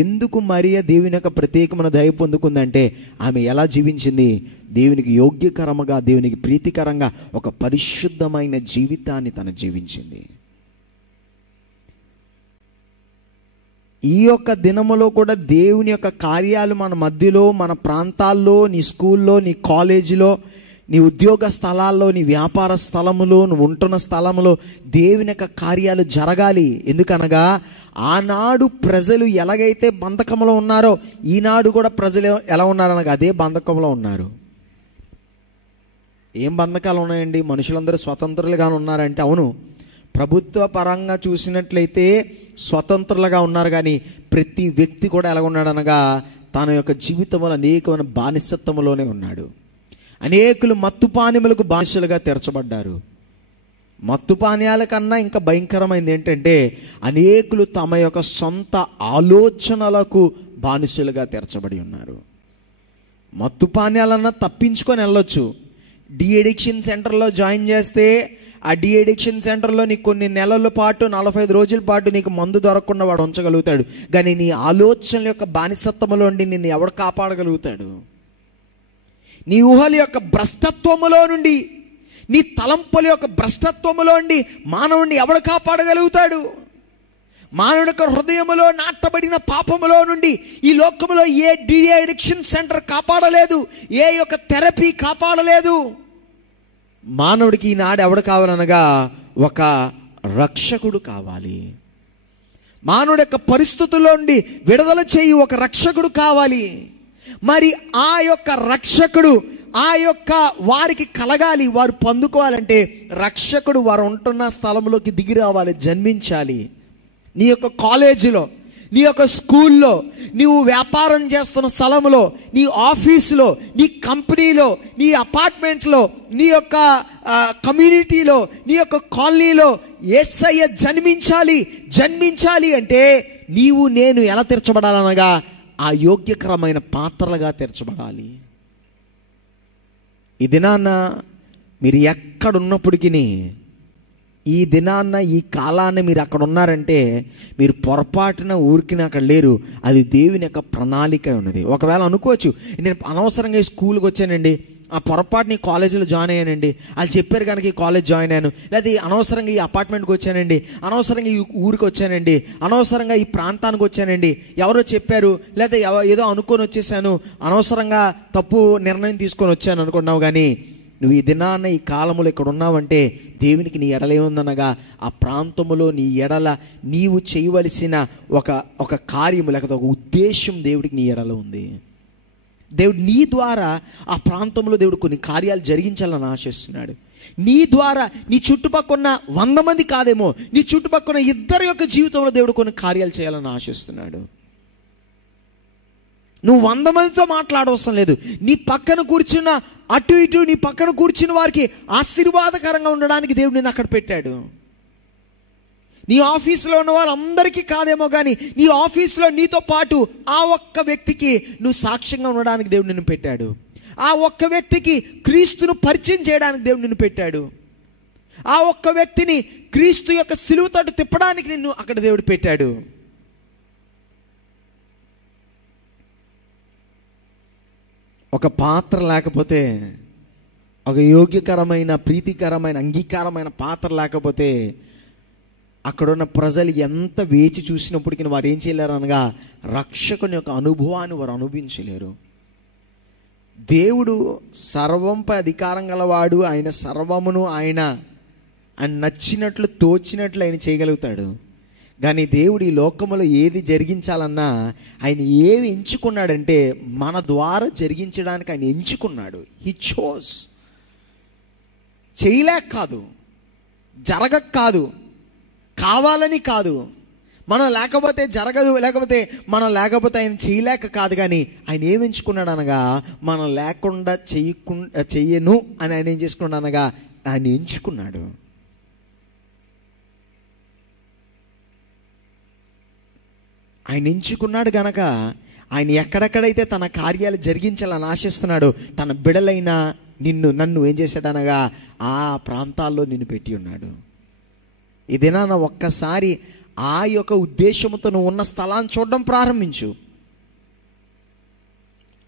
ఎందుకు మరియ దేవుని యొక్క ప్రత్యేకమైన దయ పొందుకుందంటే ఆమె ఎలా జీవించింది, దేవునికి యోగ్యకరంగా, దేవునికి ప్రీతికరంగా ఒక పరిశుద్ధమైన జీవితాన్ని తను జీవించింది. ఈ యొక్క దినములో కూడా దేవుని యొక్క కార్యాలు మన మధ్యలో, మన ప్రాంతాల్లో, నీ స్కూల్లో, నీ కాలేజీలో, నీ ఉద్యోగ స్థలాల్లో, నీ వ్యాపార స్థలములో, నువ్వు ఉంటున్న స్థలంలో దేవుని యొక్క కార్యాలు జరగాలి. ఎందుకనగా ఆనాడు ప్రజలు ఎలాగైతే బంధకంలో ఉన్నారో ఈనాడు కూడా ప్రజలు ఎలా ఉన్నారనగా అదే బంధకంలో ఉన్నారు. ఏం బంధకాలు ఉన్నాయండి? మనుషులందరూ స్వతంత్రులుగా ఉన్నారంటే అవును, ప్రభుత్వ పరంగా చూసినట్లయితే స్వతంత్రులుగా ఉన్నారు, కానీ ప్రతి వ్యక్తి కూడా ఎలా ఉన్నాడనగా తన యొక్క జీవితంలో అనేకమైన బానిసత్వంలోనే ఉన్నాడు. అనేకులు మత్తు పానీయములకు బానిసలుగా తెరచబడ్డారు. మత్తు పానీయాల కన్నా ఇంకా భయంకరమైనది ఏంటంటే అనేకులు తమ యొక్క సొంత ఆలోచనలకు బానిసలుగా తెరచబడి ఉన్నారు. మత్తు పానీయాలన్నా తప్పించుకొని వెళ్ళొచ్చు. డి అడిక్షన్ సెంటర్లో జాయిన్ చేస్తే ఆ డి అడిక్షన్ సెంటర్లో నీకు కొన్ని నెలల పాటు, 45 రోజుల పాటు నీకు మందు దొరకకుండా వాడు ఉంచగలుగుతాడు, కానీ నీ ఆలోచనల యొక్క బానిసత్వంలో నుండి నిన్ను ఎవడు కాపాడగలుగుతాడు? నీ ఊహల యొక్క భ్రష్టత్వములో నుండి, నీ తలంపుల యొక్క భ్రష్టత్వములో నుండి మానవుడిని ఎవడు కాపాడగలుగుతాడు? మానవుడి యొక్క హృదయములో నాటబడిన పాపములో నుండి ఈ లోకములో ఏ డి అడిక్షన్ సెంటర్ కాపాడలేదు, ఏ యొక్క థెరపీ కాపాడలేదు. మానవుడికి ఈనాడు ఎవడు కావాలనగా ఒక రక్షకుడు కావాలి. మానవుడి యొక్క పరిస్థితుల్లో నుండి విడుదల చేయి ఒక రక్షకుడు కావాలి. మరి ఆ యొక్క రక్షకుడు ఆ యొక్క వారికి కలగాలి, వారు పొందుకోవాలంటే రక్షకుడు వారు ఉంటున్న స్థలంలోకి దిగి రావాలి, జన్మించాలి. నీ యొక్క కాలేజీలో, నీ యొక్క స్కూల్లో, నీవు వ్యాపారం చేస్తున్న స్థలంలో, నీ ఆఫీసులో, నీ కంపెనీలో, నీ అపార్ట్మెంట్లో, నీ యొక్క కమ్యూనిటీలో, నీ యొక్క కాలనీలో యేసయ్య జన్మించాలి అంటే నీవు నేను ఎలా తీర్చబడాలనగా ఆ యోగ్యకరమైన పాత్రలుగా తీర్చబడాలి. ఈ దినాన్న మీరు ఎక్కడున్నప్పటికీ, ఈ దినాన్న ఈ కాలాన్ని మీరు అక్కడ ఉన్నారంటే మీరు పొరపాటున ఊరికిన అక్కడ లేరు. అది దేవుని యొక్క ప్రణాళిక ఉన్నది. ఒకవేళ అనుకోవచ్చు, నేను అనవసరంగా ఈ స్కూల్కి వచ్చానండి, ఆ పొరపాటుని కాలేజీలో జాయిన్ అయ్యానండి, వాళ్ళు చెప్పారు కనుక ఈ కాలేజ్ జాయిన్ అయ్యాను, లేదా అనవసరంగా ఈ అపార్ట్మెంట్కి వచ్చానండి, అనవసరంగా ఈ ఊరికి వచ్చానండి, అనవసరంగా ఈ ప్రాంతానికి వచ్చానండి, ఎవరో చెప్పారు, లేదా ఏదో అనుకొని వచ్చేసాను, అనవసరంగా తప్పు నిర్ణయం తీసుకొని వచ్చాను అనుకున్నావు. కానీ నువ్వు ఈ దినాన్న ఈ కాలములో ఇక్కడ ఉన్నావంటే దేవునికి నీ ఎడల ఏముందనగా ఆ ప్రాంతములో నీ ఎడల నీవు చేయవలసిన ఒక కార్యము లేకపోతే ఒక ఉద్దేశం దేవుడికి నీ ఎడల ఉంది. దేవుడు నీ ద్వారా ఆ ప్రాంతంలో దేవుడు కొన్ని కార్యాలు జరిగించాలని ఆశిస్తున్నాడు. నీ ద్వారా నీ చుట్టుపక్కల 100 మంది కాదేమో, నీ చుట్టుపక్కల 2 యొక్క జీవితంలో దేవుడు కొన్ని కార్యాలు చేయాలని ఆశిస్తున్నాడు. నువ్వు 100 మందితో మాట్లాడవసరం లేదు. నీ పక్కన కూర్చున్న అటు ఇటు నీ పక్కన కూర్చున్న వారికి ఆశీర్వాదకరంగా ఉండడానికి దేవుడు నిన్ను అక్కడ పెట్టాడు. నీ ఆఫీసులో ఉన్న వాళ్ళందరికీ కాదేమో కానీ నీ ఆఫీసులో నీతో పాటు ఆ ఒక్క వ్యక్తికి నువ్వు సాక్ష్యంగా ఉండడానికి దేవుడు నిన్ను పెట్టాడు. ఆ ఒక్క వ్యక్తికి క్రీస్తును పరిచయం చేయడానికి దేవుడు నిన్ను పెట్టాడు. ఆ ఒక్క వ్యక్తిని క్రీస్తు యొక్క సిలువతో తిప్పడానికి నిన్ను అక్కడ దేవుడు పెట్టాడు. ఒక పాత్ర లేకపోతే, ఒక యోగ్యకరమైన ప్రీతికరమైన అంగీకారమైన పాత్ర లేకపోతే అక్కడున్న ప్రజలు ఎంత వేచి చూసినప్పటికీ వారు ఏం చేయలేరు అనగా రక్షకుని యొక్క అనుభవాన్ని వారు అనుభవించలేరు. దేవుడు సర్వంపై అధికారం గలవాడు. ఆయన సర్వమును ఆయన నచ్చినట్లు తోచినట్లు ఆయన చేయగలుగుతాడు. కానీ దేవుడు ఈ లోకములో ఏది జరిగించాలన్నా ఆయన ఏమి ఎంచుకున్నాడంటే మన ద్వారా జరిగించడానికి ఆయన ఎంచుకున్నాడు. హి చోస్. చేయలేక కాదు, జరగక కాదు, కావాలని కాదు, మనం లేకపోతే జరగదు, లేకపోతే మనం లేకపోతే ఆయన చేయలేక కాదు. కానీ ఆయన ఏమి ఎంచుకున్నాడు అనగా మనం లేకుండా చెయ్యను అని ఆయన ఏం చేసుకున్నాడు అనగా ఆయన ఎంచుకున్నాడు. ఆయన ఎంచుకున్నాడు గనక ఆయన ఎక్కడెక్కడైతే తన కార్యాలు జరిగించాలని ఆశిస్తున్నాడో తన బిడలైన నన్ను ఏం చేశాడనగా ఆ ప్రాంతాల్లో నిన్ను పెట్టి ఉన్నాడు. ఇదేనా ఒక్కసారి ఆ యొక్క ఉద్దేశంతో నువ్వు ఉన్న స్థలాన్ని చూడడం ప్రారంభించు.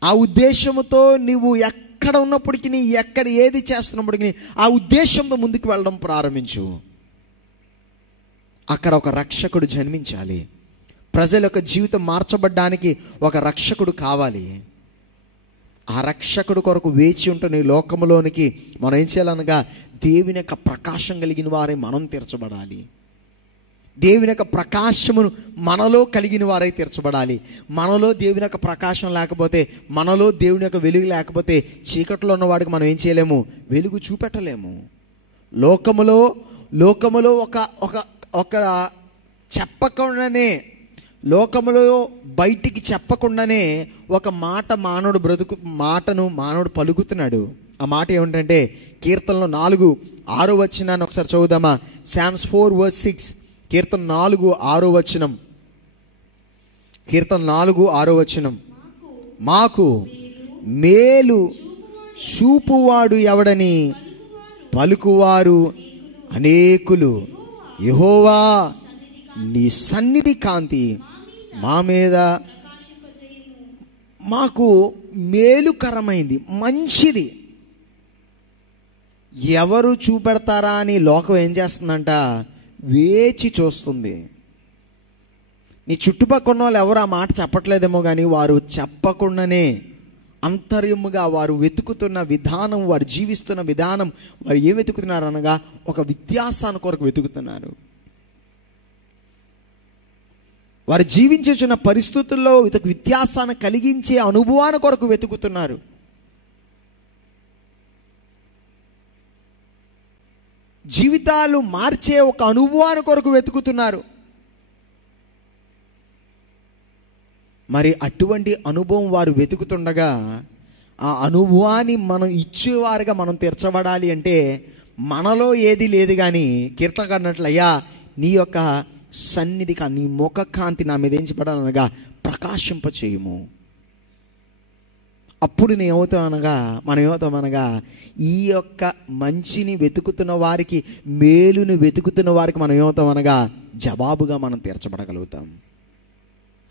ఆ ఉద్దేశంతో నువ్వు ఎక్కడ ఉన్నప్పటికీ ఎక్కడ ఏది చేస్తున్నప్పటికీ ఆ ఉద్దేశంతో ముందుకు వెళ్ళడం ప్రారంభించు. అక్కడ ఒక రక్షకుడు జన్మించాలి. ప్రజల యొక్క జీవితం మార్చబడ్డానికి ఒక రక్షకుడు కావాలి. ఆ రక్షకుడు కొరకు వేచి ఉంటున్న ఈ లోకంలోనికి మనం ఏం చేయాలనగా దేవుని యొక్క ప్రకాశం కలిగిన వారై మనం తీర్చబడాలి. దేవుని యొక్క ప్రకాశమును మనలో కలిగిన వారై తీర్చబడాలి. మనలో దేవుని యొక్క ప్రకాశం లేకపోతే, మనలో దేవుని యొక్క వెలుగు లేకపోతే చీకట్లో ఉన్నవాడికి మనం ఏం చేయలేము, వెలుగు చూపెట్టలేము. లోకములో ఒక చెప్పకుండానే, లోకములో బయటికి చెప్పకుండానే ఒక మాటను మానవుడు పలుకుతున్నాడు. ఆ మాట ఏమిటంటే కీర్తనలో 4:6 ఒకసారి చదువుదామా. Psalms 4:6, కీర్తన 4:6. కీర్తన 4:6. మాకు మేలు చూపువాడు ఎవడని పలుకువారు అనేకులు. యెహోవా నీ సన్నిధి కాంతి మా మీద మాకు మేలుకరమైంది, మంచిది. ఎవరు చూపెడతారా అని లోకం ఏం చేస్తుందంట, వేచి చూస్తుంది. నీ చుట్టుపక్కల వాళ్ళు ఎవరు ఆ మాట చెప్పట్లేదేమో కానీ వారు చెప్పకుండానే అంతర్యముగా వారు వెతుకుతున్న విధానం, వారు జీవిస్తున్న విధానం, వారు ఏం వెతుకుతున్నారు అనగా ఒక వ్యత్యాసాన్ని కొరకు వెతుకుతున్నారు. వారు జీవించుచున్న పరిస్థితుల్లో వ్యత్యాసాన్ని కలిగించే అనుభవాన్ని కొరకు వెతుకుతున్నారు. జీవితాలు మార్చే ఒక అనుభవాన్ని కొరకు వెతుకుతున్నారు. మరి అటువంటి అనుభవం వారు వెతుకుతుండగా ఆ అనుభవాన్ని మనం ఇచ్చేవారుగా మనం తీర్చబడాలి అంటే మనలో ఏది లేదు. కానీ కీర్తనకారుడు అన్నట్లు, అయ్యా నీ యొక్క సన్నిధి నీ ముఖ కాంతి నా మీద ఏం చెప్పడాలనగా ప్రకాశింపచేయము. అప్పుడు మనం ఏమవుతామనగా ఈ యొక్క మంచిని వెతుకుతున్న వారికి, మేలుని వెతుకుతున్న వారికి మనం ఏమవుతామనగా జవాబుగా మనం తీర్చబడగలుగుతాం,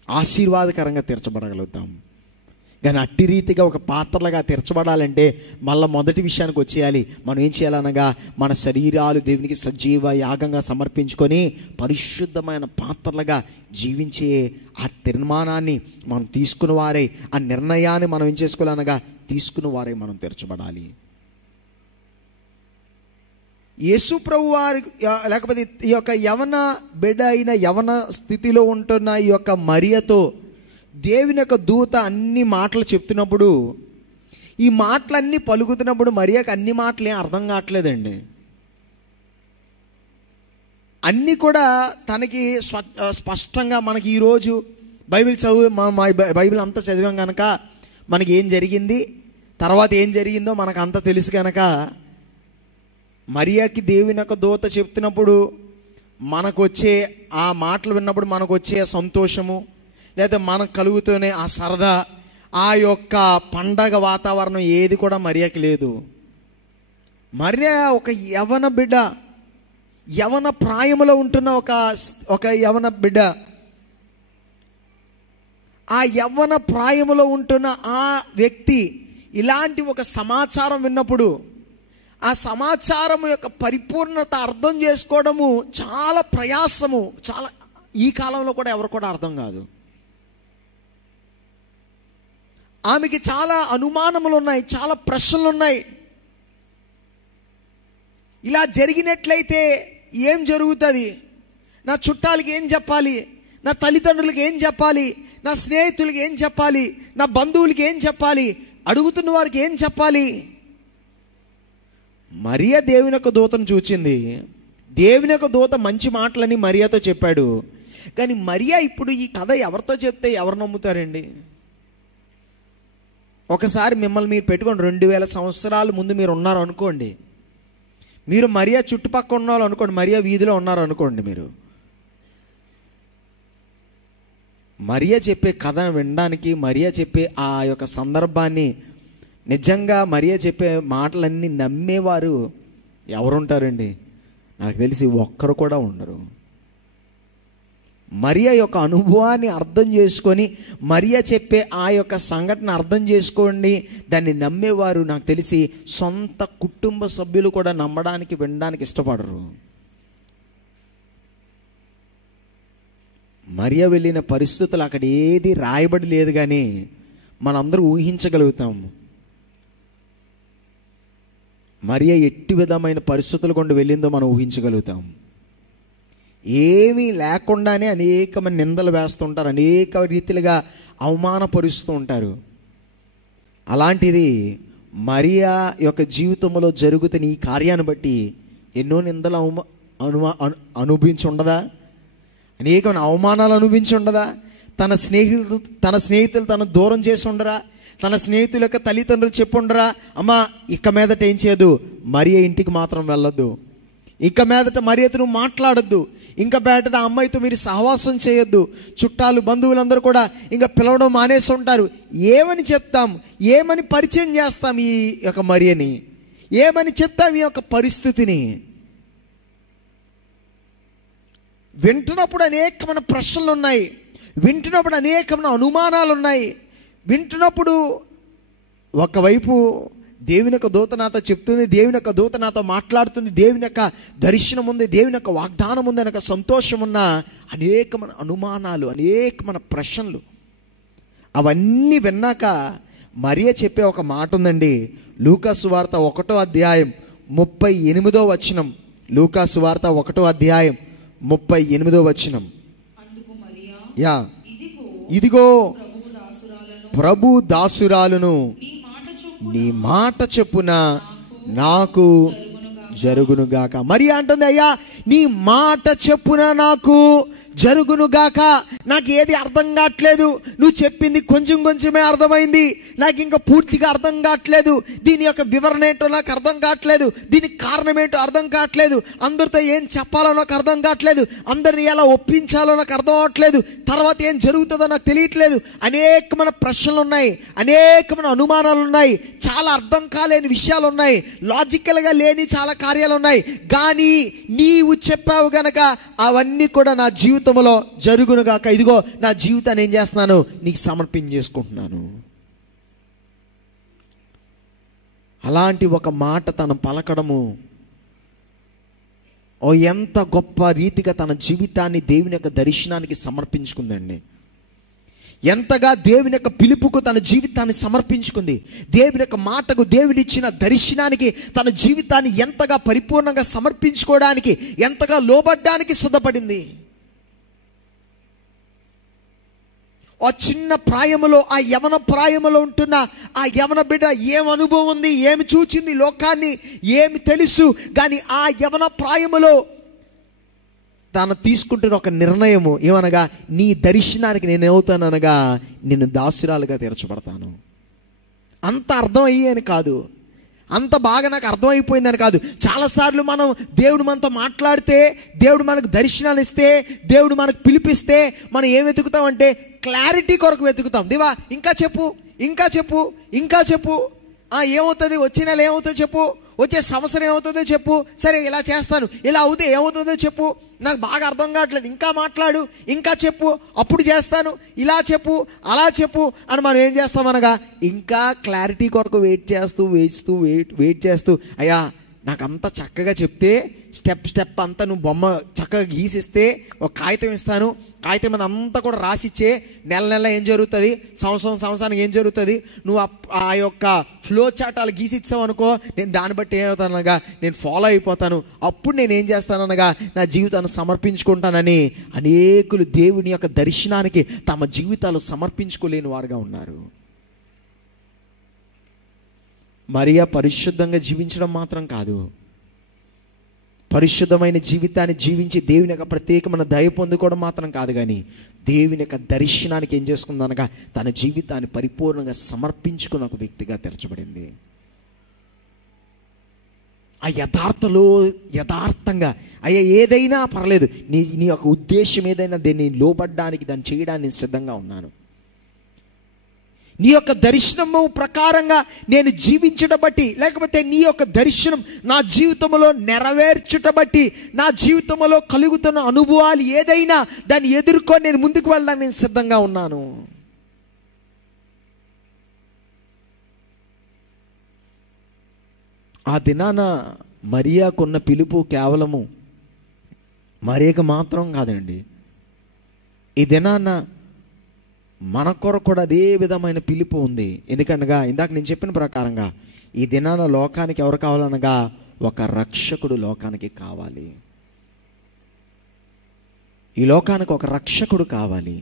ఆశీర్వాదకరంగా తీర్చబడగలుగుతాం. కానీ అట్టి రీతిగా ఒక పాత్రలుగా తీర్చబడాలంటే మళ్ళీ మొదటి విషయానికి వచ్చేయాలి. మనం ఏం చేయాలనగా మన శరీరాలు దేవునికి సజీవ యాగంగా సమర్పించుకొని పరిశుద్ధమైన పాత్రలుగా జీవించే ఆ తీర్మానాన్ని మనం తీసుకున్న వారే, ఆ నిర్ణయాన్ని మనం ఏం చేసుకోవాలనగా తీసుకున్న వారే మనం తీర్చబడాలి. యేసు ప్రభు వారి లేకపోతే ఈ యొక్క యవన బిడ్డ అయిన యవన స్థితిలో ఉంటున్న ఈ యొక్క మరియతో దేవుని యొక్క దూత అన్ని మాటలు చెప్తున్నప్పుడు, ఈ మాటలన్నీ పలుకుతున్నప్పుడు మరియకు అన్ని మాటలు ఏం అర్థం కావట్లేదండి. అన్నీ కూడా తనకి స్పష్టంగా మనకి ఈరోజు బైబిల్ బైబిల్ అంతా చదివాం కనుక మనకి ఏం జరిగింది, తర్వాత ఏం జరిగిందో మనకు అంతా తెలుసు కనుక మరియాకి దేవుని యొక్క దూత చెప్తున్నప్పుడు మనకు వచ్చే ఆ మాటలు విన్నప్పుడు మనకు వచ్చే సంతోషము, లేదా మనకు కలుగుతూనే ఆ సరదా, ఆ యొక్క పండగ వాతావరణం ఏది కూడా మరియాకి లేదు. మరియా ఒక యవన బిడ్డ, యవన ప్రాయములో ఉంటున్న ఒక యవన బిడ్డ. ఆ యవ్వన ప్రాయములో ఉంటున్న ఆ వ్యక్తి ఇలాంటి ఒక సమాచారం విన్నప్పుడు ఆ సమాచారం యొక్క పరిపూర్ణత అర్థం చేసుకోవడము చాలా ప్రయాసము. చాలా ఈ కాలంలో కూడా ఎవరు కూడా అర్థం కాదు. ఆమెకి చాలా అనుమానములు ఉన్నాయి, చాలా ప్రశ్నలు ఉన్నాయి. ఇలా జరిగినట్లయితే ఏం జరుగుతుంది, నా చుట్టాలకి ఏం చెప్పాలి, నా తల్లిదండ్రులకి ఏం చెప్పాలి, నా స్నేహితులకి ఏం చెప్పాలి, నా బంధువులకి ఏం చెప్పాలి, అడుగుతున్న వారికి ఏం చెప్పాలి. మరియా దేవుని యొక్క దూతను చూచింది. దేవుని యొక్క దూత మంచి మాటలని మరియాతో చెప్పాడు. కానీ మరియా ఇప్పుడు ఈ కథ ఎవరితో చెప్తే ఎవరు నమ్ముతారండి? ఒకసారి మిమ్మల్ని మీరు పెట్టుకోండి, 2000 సంవత్సరాల ముందు మీరు ఉన్నారు అనుకోండి, మీరు మరియా చుట్టుపక్కల ఉన్న అనుకోండి, మరియా వీధిలో ఉన్నారు అనుకోండి, మీరు మరియా చెప్పే కథ వినడానికి, మరియా చెప్పే ఆ యొక్క సందర్భాన్ని, నిజంగా మరియా చెప్పే మాటలన్నీ నమ్మేవారు ఎవరుంటారండి? నాకు తెలిసి ఒక్కరు కూడా ఉండరు. మరియా యొక్క అనుభవాన్ని అర్థం చేసుకొని, మరియా చెప్పే ఆ యొక్క సంఘటన అర్థం చేసుకోండి, దాన్ని నమ్మేవారు నాకు తెలిసి సొంత కుటుంబ సభ్యులు కూడా నమ్మడానికి, వినడానికి ఇష్టపడరు. మరియా వెళ్ళిన పరిస్థితులు అక్కడ ఏది రాయబడి లేదు, కానీ మనందరూ ఊహించగలుగుతాం. మరియా ఎట్టి విధమైన పరిస్థితులు కొండు వెళ్ళిందో మనం ఊహించగలుగుతాం. ఏమీ లేకుండానే అనేకమంది నిందలు వేస్తుంటారు, అనేక రీతిలుగా అవమానపరుస్తూ ఉంటారు. అలాంటిది మరియా యొక్క జీవితంలో జరుగుతున్న ఈ కార్యాన్ని బట్టి ఎన్నో నిందలు అనుభవించి ఉండదా? అనేక అవమానాలు అనుభవించి ఉండదా? తన స్నేహితులు తను దూరం చేసి ఉండరా? తన స్నేహితుల యొక్క తల్లిదండ్రులు చెప్పుండరా, అమ్మా ఇక మీదట ఏం చేయదు, మరియా ఇంటికి మాత్రం వెళ్ళొద్దు, ఇక మీదట మరియాతో నువ్వు మాట్లాడొద్దు, ఇంకా బయట ఆ అమ్మాయితో మీరు సహవాసం చేయొద్దు, చుట్టాలు బంధువులందరూ కూడా ఇంకా పిలవడం మానేసి ఉంటారు. ఏమని చెప్తాం, ఏమని పరిచయం చేస్తాం ఈ యొక్క మరియని, ఏమని చెప్తాం ఈ యొక్క పరిస్థితిని? వింటున్నప్పుడు అనేకమైన ప్రశ్నలు ఉన్నాయి, వింటున్నప్పుడు అనేకమైన అనుమానాలు ఉన్నాయి. వింటున్నప్పుడు ఒకవైపు దేవుని యొక్క దూత నాతో చెప్తుంది, దేవుని యొక్క దూత నాతో మాట్లాడుతుంది, దేవుని యొక్క దర్శనం ఉంది, దేవుని యొక్క వాగ్దానం ఉంది అనే సంతోషం ఉన్న అనేకమైన అనుమానాలు, అనేకమైన ప్రశ్నలు. అవన్నీ విన్నాక మరియా చెప్పే ఒక మాట ఉందండి. లూకా సువార్త 1వ అధ్యాయం 38వ వచనం. లూకా సువార్త 1వ అధ్యాయం 38వ వచనం. యా, ఇదిగో ప్రభు దాసురాలను, నీ మాట చొప్పున నాకు జరుగునుగాక. మరియా అంటుంది, అయ్యా నీ మాట చొప్పున నాకు జరుగునుగాక. నాకు ఏది అర్థం కావట్లేదు, నువ్వు చెప్పింది కొంచెం కొంచెమే అర్థమైంది, నాకు ఇంకా పూర్తిగా అర్థం కావట్లేదు, దీని యొక్క వివరణ ఏంటో నాకు అర్థం కావట్లేదు, దీనికి కారణం ఏంటో అర్థం కావట్లేదు, అందరితో ఏం చెప్పాలో నాకు అర్థం కావట్లేదు, అందరిని ఎలా ఒప్పించాలో నాకు అర్థం అవ్వట్లేదు, తర్వాత ఏం జరుగుతుందో నాకు తెలియట్లేదు. అనేకమైన ప్రశ్నలు ఉన్నాయి, అనేకమైన అనుమానాలు ఉన్నాయి, చాలా అర్థం కాలేని విషయాలు ఉన్నాయి, లాజికల్గా లేని చాలా కార్యాలు ఉన్నాయి. కానీ నీవు చెప్పావు గనక అవన్నీ కూడా నా జీవితంలో జరుగునుగాక. ఇదిగో నా జీవితాన్ని ఏం చేస్తున్నాను, నీకు సమర్పించేసుకుంటున్నాను. అలాంటి ఒక మాట తను పలకడము ఎంత గొప్ప రీతిగా తన జీవితాన్ని దేవుని యొక్క దర్శనానికి సమర్పించుకుందండి. ఎంతగా దేవుని యొక్క పిలుపుకు తన జీవితాన్ని సమర్పించుకుంది, దేవుని యొక్క మాటకు, దేవునిచ్చిన దర్శనానికి తన జీవితాన్ని ఎంతగా పరిపూర్ణంగా సమర్పించుకోవడానికి, ఎంతగా లోబడ్డానికి సిద్ధపడింది. ఆ చిన్న ప్రాయములో, ఆ యవన ప్రాయములో ఉంటున్న ఆ యవన బిడ్డ ఏం అనుభవం ఉంది, ఏమి చూచింది, లోకాన్ని ఏమి తెలుసు, కానీ ఆ యవన ప్రాయములో తాను తీసుకుంటున్న ఒక నిర్ణయము ఏమనగా, నీ దర్శనానికి నేను ఏమవుతాననగా నిన్ను దాసురాలుగా తీర్చబడతాను. అంత అర్థం అయ్యేని కాదు, అంత బాగా నాకు అర్థమైపోయిందని కాదు. చాలాసార్లు మనం దేవుడు మనతో మాట్లాడితే, దేవుడు మనకు దర్శనాలు ఇస్తే, దేవుడు మనకు పిలిపిస్తే మనం ఏం వెతుకుతామంటే క్లారిటీ కొరకు వెతుకుతాం. దేవా ఇంకా చెప్పు, ఇంకా చెప్పు, ఇంకా చెప్పు. ఏమవుతుంది, వచ్చే నెల ఏమవుతుందో చెప్పు, వచ్చే సంవత్సరం ఏమవుతుందో చెప్పు, సరే ఇలా చేస్తాను, ఇలా అవుతే ఏమవుతుందో చెప్పు, నాకు బాగా అర్థం కావట్లేదు, ఇంకా మాట్లాడు, ఇంకా చెప్పు, అప్పుడు చేస్తాను, ఇలా చెప్పు, అలా చెప్పు అని మనం ఏం చేస్తామనగా ఇంకా క్లారిటీ కొరకు వెయిట్ చేస్తూ అయ్యా నాకు అంత చక్కగా చెప్తే, స్టెప్ అంతా నువ్వు బొమ్మ చక్కగా గీసిస్తే ఒక కాగితం ఇస్తాను, కాగితం మీద అంతా కూడా రాసిచ్చే, నెల ఏం జరుగుతుంది, సంవత్సరానికి ఏం జరుగుతుంది, నువ్వు ఆ యొక్క ఫ్లో చార్టాలు గీసిచ్చావు అనుకో, నేను దాన్ని బట్టి ఏమవుతానగా నేను ఫాలో అయిపోతాను, అప్పుడు నేను ఏం చేస్తాననగా నా జీవితాన్ని సమర్పించుకుంటానని అనేకులు దేవుని యొక్క దర్శనానికి తమ జీవితాలు సమర్పించుకోలేని వారుగా ఉన్నారు. మరియా పరిశుద్ధంగా జీవించడం మాత్రం కాదు, పరిశుద్ధమైన జీవితాన్ని జీవించి దేవుని యొక్క ప్రత్యేకమైన దయ పొందుకోవడం మాత్రం కాదు, కానీ దేవుని యొక్క దర్శనానికి ఏం చేసుకుందనగా తన జీవితాన్ని పరిపూర్ణంగా సమర్పించుకున్న ఒక వ్యక్తిగా తెరచబడింది. ఆ యథార్థంగా అయ్యా ఏదైనా పర్లేదు, నీ యొక్క ఉద్దేశం ఏదైనా దీన్ని లోబడ్డానికి, దాన్ని చేయడానికి నేను సిద్ధంగా ఉన్నాను, నీ యొక్క దర్శనము ప్రకారంగా నేను జీవించడం బట్టి, లేకపోతే నీ యొక్క దర్శనం నా జీవితంలో నెరవేర్చుట బట్టి, నా జీవితంలో కలుగుతున్న అనుభవాలు ఏదైనా దాన్ని ఎదుర్కొని నేను ముందుకు వెళ్ళడానికి నేను సిద్ధంగా ఉన్నాను. ఆ దినాన మరియాకున్న పిలుపు కేవలము మరియకు మాత్రం కాదండి. ఈ దినాన మన కొరకు కూడా అదే విధమైన పిలుపు ఉంది. ఎందుకనగా ఇందాక నేను చెప్పిన ప్రకారంగా ఈ దినాన లోకానికి ఎవరు కావాలనగా ఒక రక్షకుడు లోకానికి కావాలి. ఈ లోకానికి ఒక రక్షకుడు కావాలి.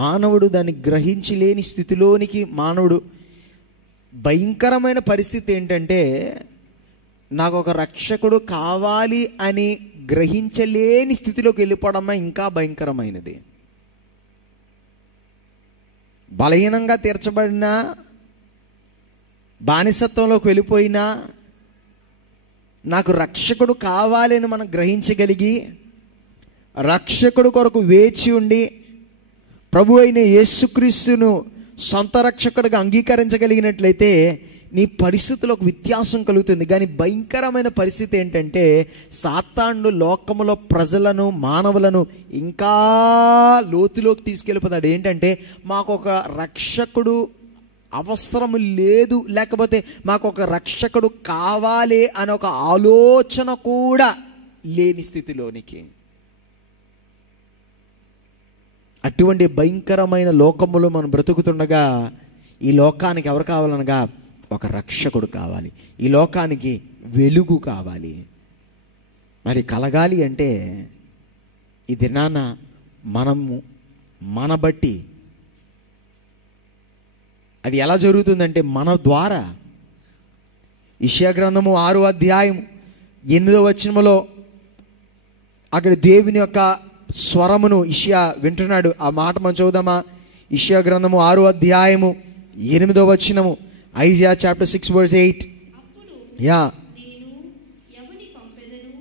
మానవుడు దాన్ని గ్రహించి లేని స్థితిలోనికి మానవుడు, భయంకరమైన పరిస్థితి ఏంటంటే నాకు ఒక రక్షకుడు కావాలి అని గ్రహించలేని స్థితిలోకి వెళ్ళిపోవడమే ఇంకా భయంకరమైనది. బలహీనంగా తీర్చబడినా, బానిసత్వంలోకి వెళ్ళిపోయినా, నాకు రక్షకుడు కావాలి అని మనం గ్రహించగలిగి రక్షకుడు కొరకు వేచి ఉండి ప్రభు అయిన యేసుక్రీస్తును సొంత రక్షకుడిగా అంగీకరించగలిగినట్లయితే నీ పరిస్థితుల్లో ఒక వ్యత్యాసం కలుగుతుంది. కానీ భయంకరమైన పరిస్థితి ఏంటంటే సాతానుడు లోకములో ప్రజలను, మానవులను ఇంకా లోతులోకి తీసుకెళ్ళిపోతాడు. ఏంటంటే మాకు ఒక రక్షకుడు అవసరం లేదు, లేకపోతే మాకు ఒక రక్షకుడు కావాలి అనే ఒక ఆలోచన కూడా లేని స్థితిలోనికి, అటువంటి భయంకరమైన లోకములో మనం బ్రతుకుతుండగా ఈ లోకానికి ఎవరు కావాలనగా ఒక రక్షకుడు కావాలి. ఈ లోకానికి వెలుగు కావాలి. మరి కలగాలి అంటే ఈ దినాన మనము మన బట్టి అది ఎలా జరుగుతుందంటే మన ద్వారా. యెషయా గ్రంథము 6వ అధ్యాయం 8వ వచనములో అక్కడ దేవుని యొక్క స్వరమును యెషయా వింటున్నాడు. ఆ మాట మనం చదువుదామా? యెషయా గ్రంథము 6వ అధ్యాయము 8వ వచనము, Isaiah chapter 6 verse 8. యా, నేను ఎవని పంపెదను,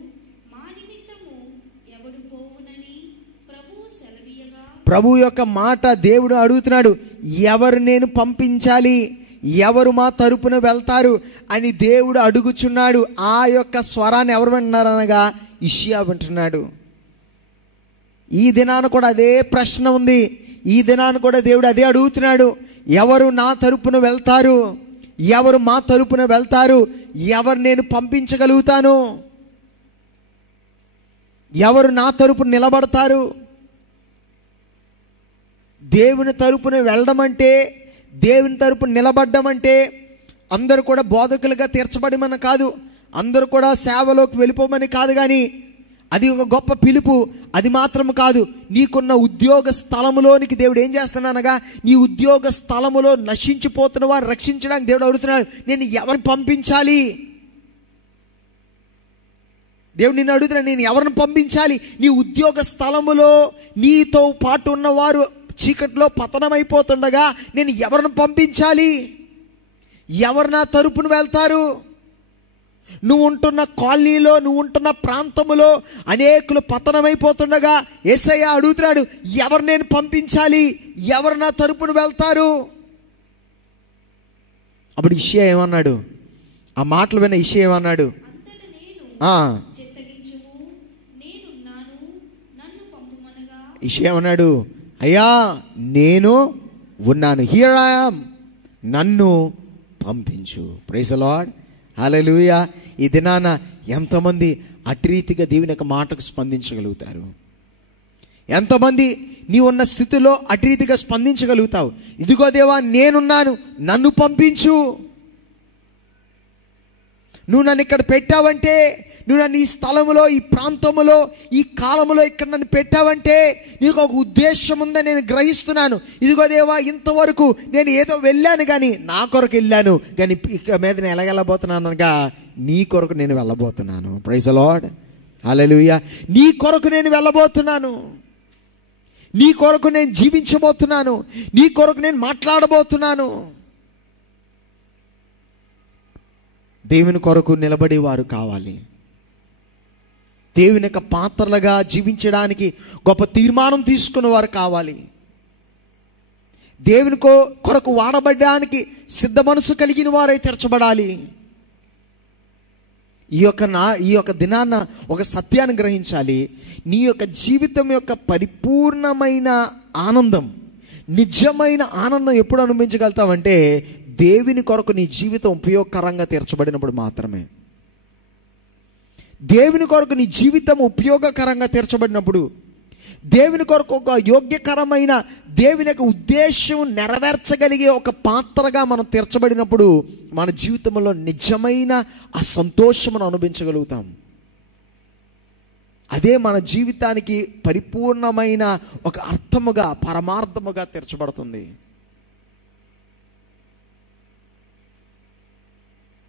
మా నిమిత్తము ఎవడు పోవునని ప్రభువు సెలవీయగా, ప్రభు యొక్క మాట దేవుడు అడుగుతున్నాడు, ఎవరు నేను పంపించాలి, ఎవరు మా తరపున వెళ్తారు అని దేవుడు అడుగుచున్నాడు. ఆ యొక్క స్వరాన్ని ఎవరు వింటున్నారు అనగా యెషయా వింటున్నాడు. ఈ దినాన కూడా అదే ప్రశ్న ఉంది. ఈ దినాన కూడా దేవుడు అదే అడుగుతున్నాడు, ఎవరు నా తరపున వెళ్తారు, ఎవరు మా తరపున వెళ్తారు, ఎవరు నేను పంపించగలుగుతాను, ఎవరు నా తరపున నిలబడతారు. దేవుని తరపున వెళ్ళడం అంటే, దేవుని తరపున నిలబడ్డం అంటే అందరూ కూడా బోధకులుగా తీర్చబడమని కాదు, అందరూ కూడా సేవలోకి వెళ్ళిపోమని కాదు, కానీ అది ఒక గొప్ప పిలుపు. అది మాత్రం కాదు, నీకున్న ఉద్యోగ స్థలములోనికి దేవుడు ఏం చేస్తున్నానగా నీ ఉద్యోగ స్థలములో నశించిపోతున్న వారు రక్షించడానికి దేవుడు అడుగుతున్నాడు, నేను ఎవరిని పంపించాలి. దేవుడు నిన్ను అడుగుతున్నా, నేను ఎవరిని పంపించాలి? నీ ఉద్యోగ స్థలములో నీతో పాటు ఉన్నవారు చీకట్లో పతనమైపోతుండగా నేను ఎవరిని పంపించాలి? ఎవరు నా తరపున వెళ్తారు? నువ్వు ఉంటున్న కాలనీలో, నువ్వు ఉంటున్న ప్రాంతములో అనేకులు పతనమైపోతుండగా యేసయ్య అడుగుతున్నాడు, ఎవరు నేను పంపించాలి? ఎవరు నా తరపున వెళ్తారు? అప్పుడు ఇషయా ఏమన్నాడు? ఆ మాటలు విన్న ఇషయా ఏమన్నాడు? ఇషయా ఏమన్నాడు? అయ్యా నేను ఉన్నాను, హియర్ ఐ యామ్, నన్ను పంపించు. ప్రైజ్ ది లార్డ్, హల్లెలూయా. ఈ దినాన ఎంతమంది అటు రీతిగా దేవుని యొక్క మాటకు స్పందించగలుగుతారు? ఎంతమంది నీ ఉన్న స్థితిలో అటు రీతిగా స్పందించగలుగుతావు? ఇదిగో దేవా నేనున్నాను, నన్ను పంపించు. నువ్వు నన్ను ఇక్కడ పెట్టావంటే, నువ్వు నన్ను ఈ స్థలములో, ఈ ప్రాంతములో, ఈ కాలములో ఇక్కడ నన్ను పెట్టావంటే నీకు ఒక ఉద్దేశం ఉందని నేను గ్రహిస్తున్నాను. ఇదిగో దేవా, ఇంతవరకు నేను ఏదో వెళ్ళాను, కానీ నా కొరకు వెళ్ళాను, కానీ ఇక మీద నేను ఎలాగెళ్ళబోతున్నాను అనగా నీ కొరకు నేను వెళ్ళబోతున్నాను. ప్రైజ్ ది లార్డ్, హల్లెలూయా. నీ కొరకు నేను వెళ్ళబోతున్నాను, నీ కొరకు నేను జీవించబోతున్నాను, నీ కొరకు నేను మాట్లాడబోతున్నాను. దేవుని కొరకు నిలబడేవారు కావాలి. దేవుని యొక్క పాత్రలుగా జీవించడానికి గొప్ప తీర్మానం తీసుకున్నవారు కావాలి. దేవుని కొరకు వాడబడడానికి సిద్ధ మనసు కలిగిన వారై తెరచబడాలి. ఈ యొక్క దినాన్న ఒక సత్యాన్ని గ్రహించాలి. నీ యొక్క జీవితం యొక్క పరిపూర్ణమైన ఆనందం, నిజమైన ఆనందం ఎప్పుడు అనుభవించగలుగుతావంటే దేవుని కొరకు నీ జీవితం ఉపయోగకరంగా తీర్చబడినప్పుడు మాత్రమే. దేవుని కొరకు నీ జీవితం ఉపయోగకరంగా తీర్చబడినప్పుడు, దేవుని కొరకు ఒక యోగ్యకరమైన దేవుని యొక్క ఉద్దేశం నెరవేర్చగలిగే ఒక పాత్రగా మనం తీర్చబడినప్పుడు మన జీవితంలో నిజమైన ఆ సంతోషమును అనుభవించగలుగుతాం. అదే మన జీవితానికి పరిపూర్ణమైన ఒక అర్థముగా, పరమార్థముగా తీర్చబడుతుంది.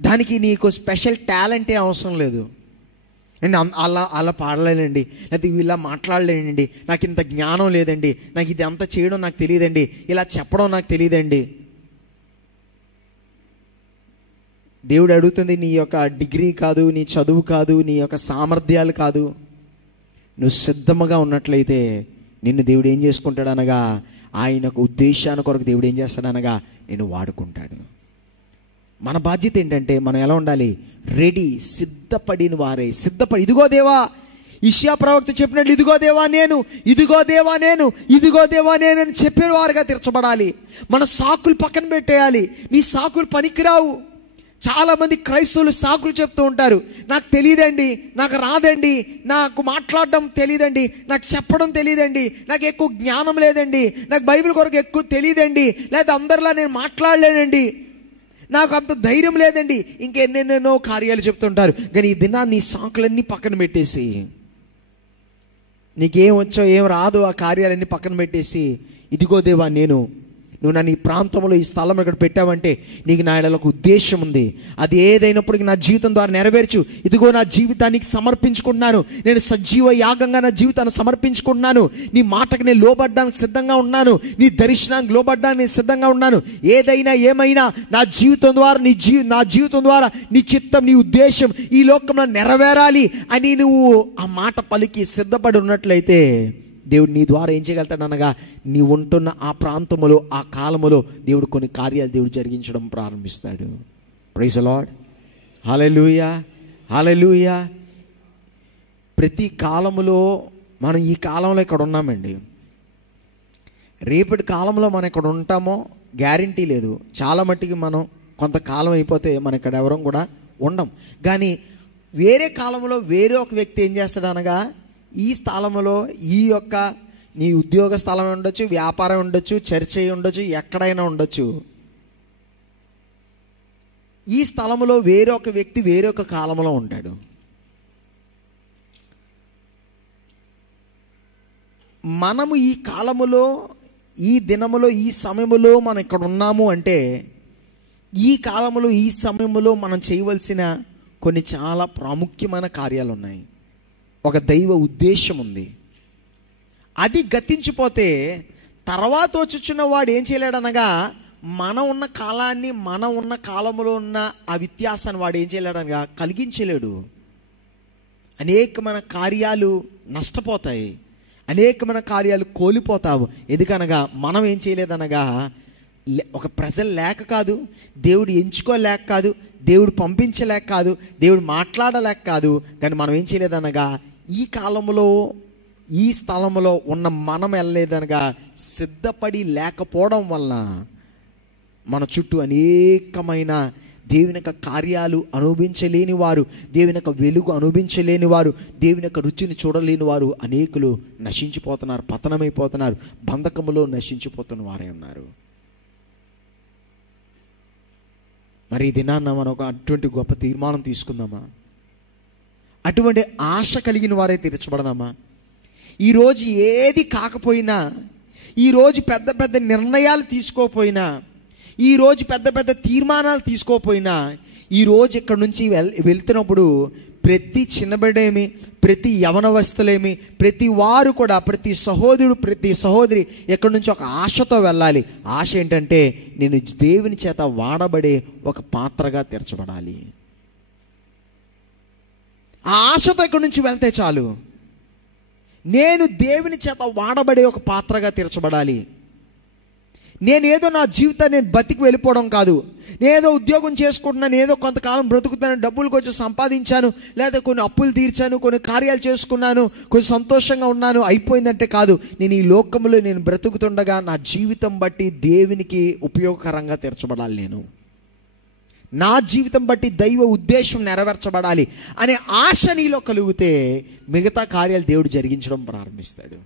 దానికి నీకు స్పెషల్ టాలెంటే అవసరం లేదు. అండ్ అలా పాడలేనండి, లేకపోతే ఇలా మాట్లాడలేనండి, నాకు ఇంత జ్ఞానం లేదండి, నాకు ఇది అంతా చేయడం నాకు తెలియదండి, ఇలా చెప్పడం నాకు తెలియదండి. దేవుడు అడుగుతుంది నీ యొక్క డిగ్రీ కాదు, నీ చదువు కాదు, నీ యొక్క సామర్థ్యాలు కాదు. నువ్వు సిద్ధముగా ఉన్నట్లయితే నిన్ను దేవుడు ఏం చేసుకుంటాడు అనగా, ఆయన యొక్క ఉద్దేశాన్ని కొరకు దేవుడు ఏం చేస్తాడనగా నిన్ను వాడుకుంటాడు. మన బాధ్యత ఏంటంటే మనం ఎలా ఉండాలి? రెడీ, సిద్ధపడిన వారే. ఇదిగో దేవా, ఇషయా ప్రవక్త చెప్పినట్లు ఇదిగో దేవా నేను, ఇదిగో దేవా నేను, ఇదిగో దేవా నేను అని చెప్పే వారుగా తీర్చబడాలి. మన సాకులు పక్కన పెట్టేయాలి. నీ సాకులు పనికిరావు. చాలామంది క్రైస్తవులు సాకులు చెప్తూ ఉంటారు. నాకు తెలియదండి, నాకు రాదండి, నాకు మాట్లాడడం తెలియదండి, నాకు చెప్పడం తెలియదండి, నాకు ఎక్కువ జ్ఞానం లేదండి, నాకు బైబిల్ కొరకు ఎక్కువ తెలియదండి, లేదా అందరిలా నేను మాట్లాడలేనండి, నాకు అంత ధైర్యం లేదండి, ఇంకెన్నెన్నెన్నో కార్యాలు చెప్తుంటారు. కానీ ఈ దినాన్ని నీ సాకులన్నీ పక్కన పెట్టేసి, నీకేం వచ్చో ఏం రాదు ఆ కార్యాలన్నీ పక్కన పెట్టేసి, ఇదిగో దేవా నువ్వు నన్ను ఈ ప్రాంతంలో, ఈ స్థలం ఇక్కడ పెట్టావంటే నీకు నా ఎడల ఒక ఉద్దేశం ఉంది. అది ఏదైనప్పటికీ నా జీవితం ద్వారా నెరవేర్చు. ఇదిగో నా జీవితానికి సమర్పించుకుంటున్నాను, నేను సజీవ యాగంగా నా జీవితాన్ని సమర్పించుకుంటున్నాను. నీ మాటకు నేను లోబడ్డానికి సిద్ధంగా ఉన్నాను, నీ దర్శనానికి లోబడ్డానికి నేను సిద్ధంగా ఉన్నాను. ఏదైనా ఏమైనా నా జీవితం ద్వారా నా జీవితం ద్వారా నీ చిత్తం, నీ ఉద్దేశం ఈ లోకంలో నెరవేరాలి అని నువ్వు ఆ మాట పలికి సిద్ధపడి ఉన్నట్లయితే దేవుడు నీ ద్వారా ఏం చేయగలుగుతాడు అనగా, నీ ఉంటున్న ఆ ప్రాంతములో, ఆ కాలములో దేవుడు కొన్ని కార్యాలు దేవుడు జరిగించడం ప్రారంభిస్తాడు. ప్రైజ్ ది లార్డ్, హల్లెలూయా, హల్లెలూయా. ప్రతి కాలములో మనం ఈ కాలంలో ఇక్కడ ఉన్నామండి. రేపటి కాలంలో మనం ఇక్కడ ఉంటామో గ్యారంటీ లేదు. చాలా మట్టికి మనం కొంతకాలం అయిపోతే మనం ఇక్కడ ఎవరం కూడా ఉండం. కానీ వేరే కాలంలో వేరే ఒక వ్యక్తి ఏం చేస్తాడు అనగా, ఈ స్థలంలో ఈ యొక్క నీ ఉద్యోగ స్థలం ఉండొచ్చు, వ్యాపారం ఉండొచ్చు, చర్చ ఉండొచ్చు, ఎక్కడైనా ఉండొచ్చు, ఈ స్థలంలో వేరొక వ్యక్తి వేరొక కాలంలో ఉంటాడు. మనము ఈ కాలములో, ఈ దినములో, ఈ సమయములో మనం ఇక్కడ ఉన్నాము అంటే ఈ కాలములో, ఈ సమయములో మనం చేయవలసిన కొన్ని చాలా ప్రాముఖ్యమైన కార్యాలు ఉన్నాయి. ఒక దైవ ఉద్దేశం ఉంది. అది గతించిపోతే తర్వాత వచ్చుచున్న వాడు ఏం చేయలేడనగా మనం ఉన్న కాలాన్ని, మనం ఉన్న కాలంలో ఉన్న ఆ వ్యత్యాసాన్ని వాడు ఏం చేయలేడనగా కలిగించలేడు. అనేకమైన కార్యాలు నష్టపోతాయి, అనేకమైన కార్యాలు కోల్పోతావు. ఎందుకనగా మనం ఏం చేయలేదనగా ఒక ప్రజలు లేక కాదు, దేవుడు ఎంచుకోలేక కాదు, దేవుడు పంపించలేక కాదు, దేవుడు మాట్లాడలేక కాదు, కానీ మనం ఏం చేయలేదనగా ఈ కాలంలో ఈ స్థలంలో ఉన్న మనం వెళ్ళలేదనగా సిద్ధపడి లేకపోవడం వలన మన చుట్టూ అనేకమైన దేవుని యొక్క కార్యాలు అనుభవించలేని వారు, దేవుని యొక్క వెలుగు అనుభవించలేని వారు, దేవుని యొక్క రుచిని చూడలేని వారు అనేకులు నశించిపోతున్నారు, పతనమైపోతున్నారు, బంధకములో నశించిపోతున్న వారే ఉన్నారు. మరి ఈ దినాన్న మనం అటువంటి గొప్ప తీర్మానం తీసుకుందామా? అటువంటి ఆశ కలిగిన వారే తీర్చబడదామా? ఈరోజు ఏది కాకపోయినా, ఈరోజు పెద్ద పెద్ద నిర్ణయాలు తీసుకోకపోయినా, ఈరోజు పెద్ద పెద్ద తీర్మానాలు తీసుకోకపోయినా, ఈరోజు ఇక్కడి నుంచి వెళ్తున్నప్పుడు ప్రతి చిన్నబిడ్డేమి, ప్రతి యవనవస్తులేమి, ప్రతి వారు కూడా, ప్రతి సహోదరుడు, ప్రతి సహోదరి ఎక్కడి నుంచి ఒక ఆశతో వెళ్ళాలి. ఆశ ఏంటంటే నేను దేవుని చేత వాడబడే ఒక పాత్రగా తీర్చబడాలి. ఆ ఆశతో ఇక్కడి నుంచి వెళ్తే చాలు. నేను దేవుని చేత వాడబడే ఒక పాత్రగా తీర్చబడాలి. నేనేదో నా జీవితాన్ని నేను బతికి వెళ్ళిపోవడం కాదు. నేనేదో ఉద్యోగం చేసుకుంటున్నాను, ఏదో కొంతకాలం బ్రతుకుతాను, డబ్బులు కొంచెం సంపాదించాను, లేదా కొన్ని అప్పులు తీర్చాను, కొన్ని కార్యాలు చేసుకున్నాను, కొంచెం సంతోషంగా ఉన్నాను, అయిపోయిందంటే కాదు. నేను ఈ లోకంలో నేను బ్రతుకుతుండగా నా జీవితం బట్టి దేవునికి ఉపయోగకరంగా తీర్చబడాలి. నేను నా జీవితం బట్టి దైవ ఉద్దేశం నెరవేర్చబడాలి అనే ఆశ నీలో కలిగితే మిగతా కార్యాలు దేవుడు జరిగించడం ప్రారంభిస్తాడు.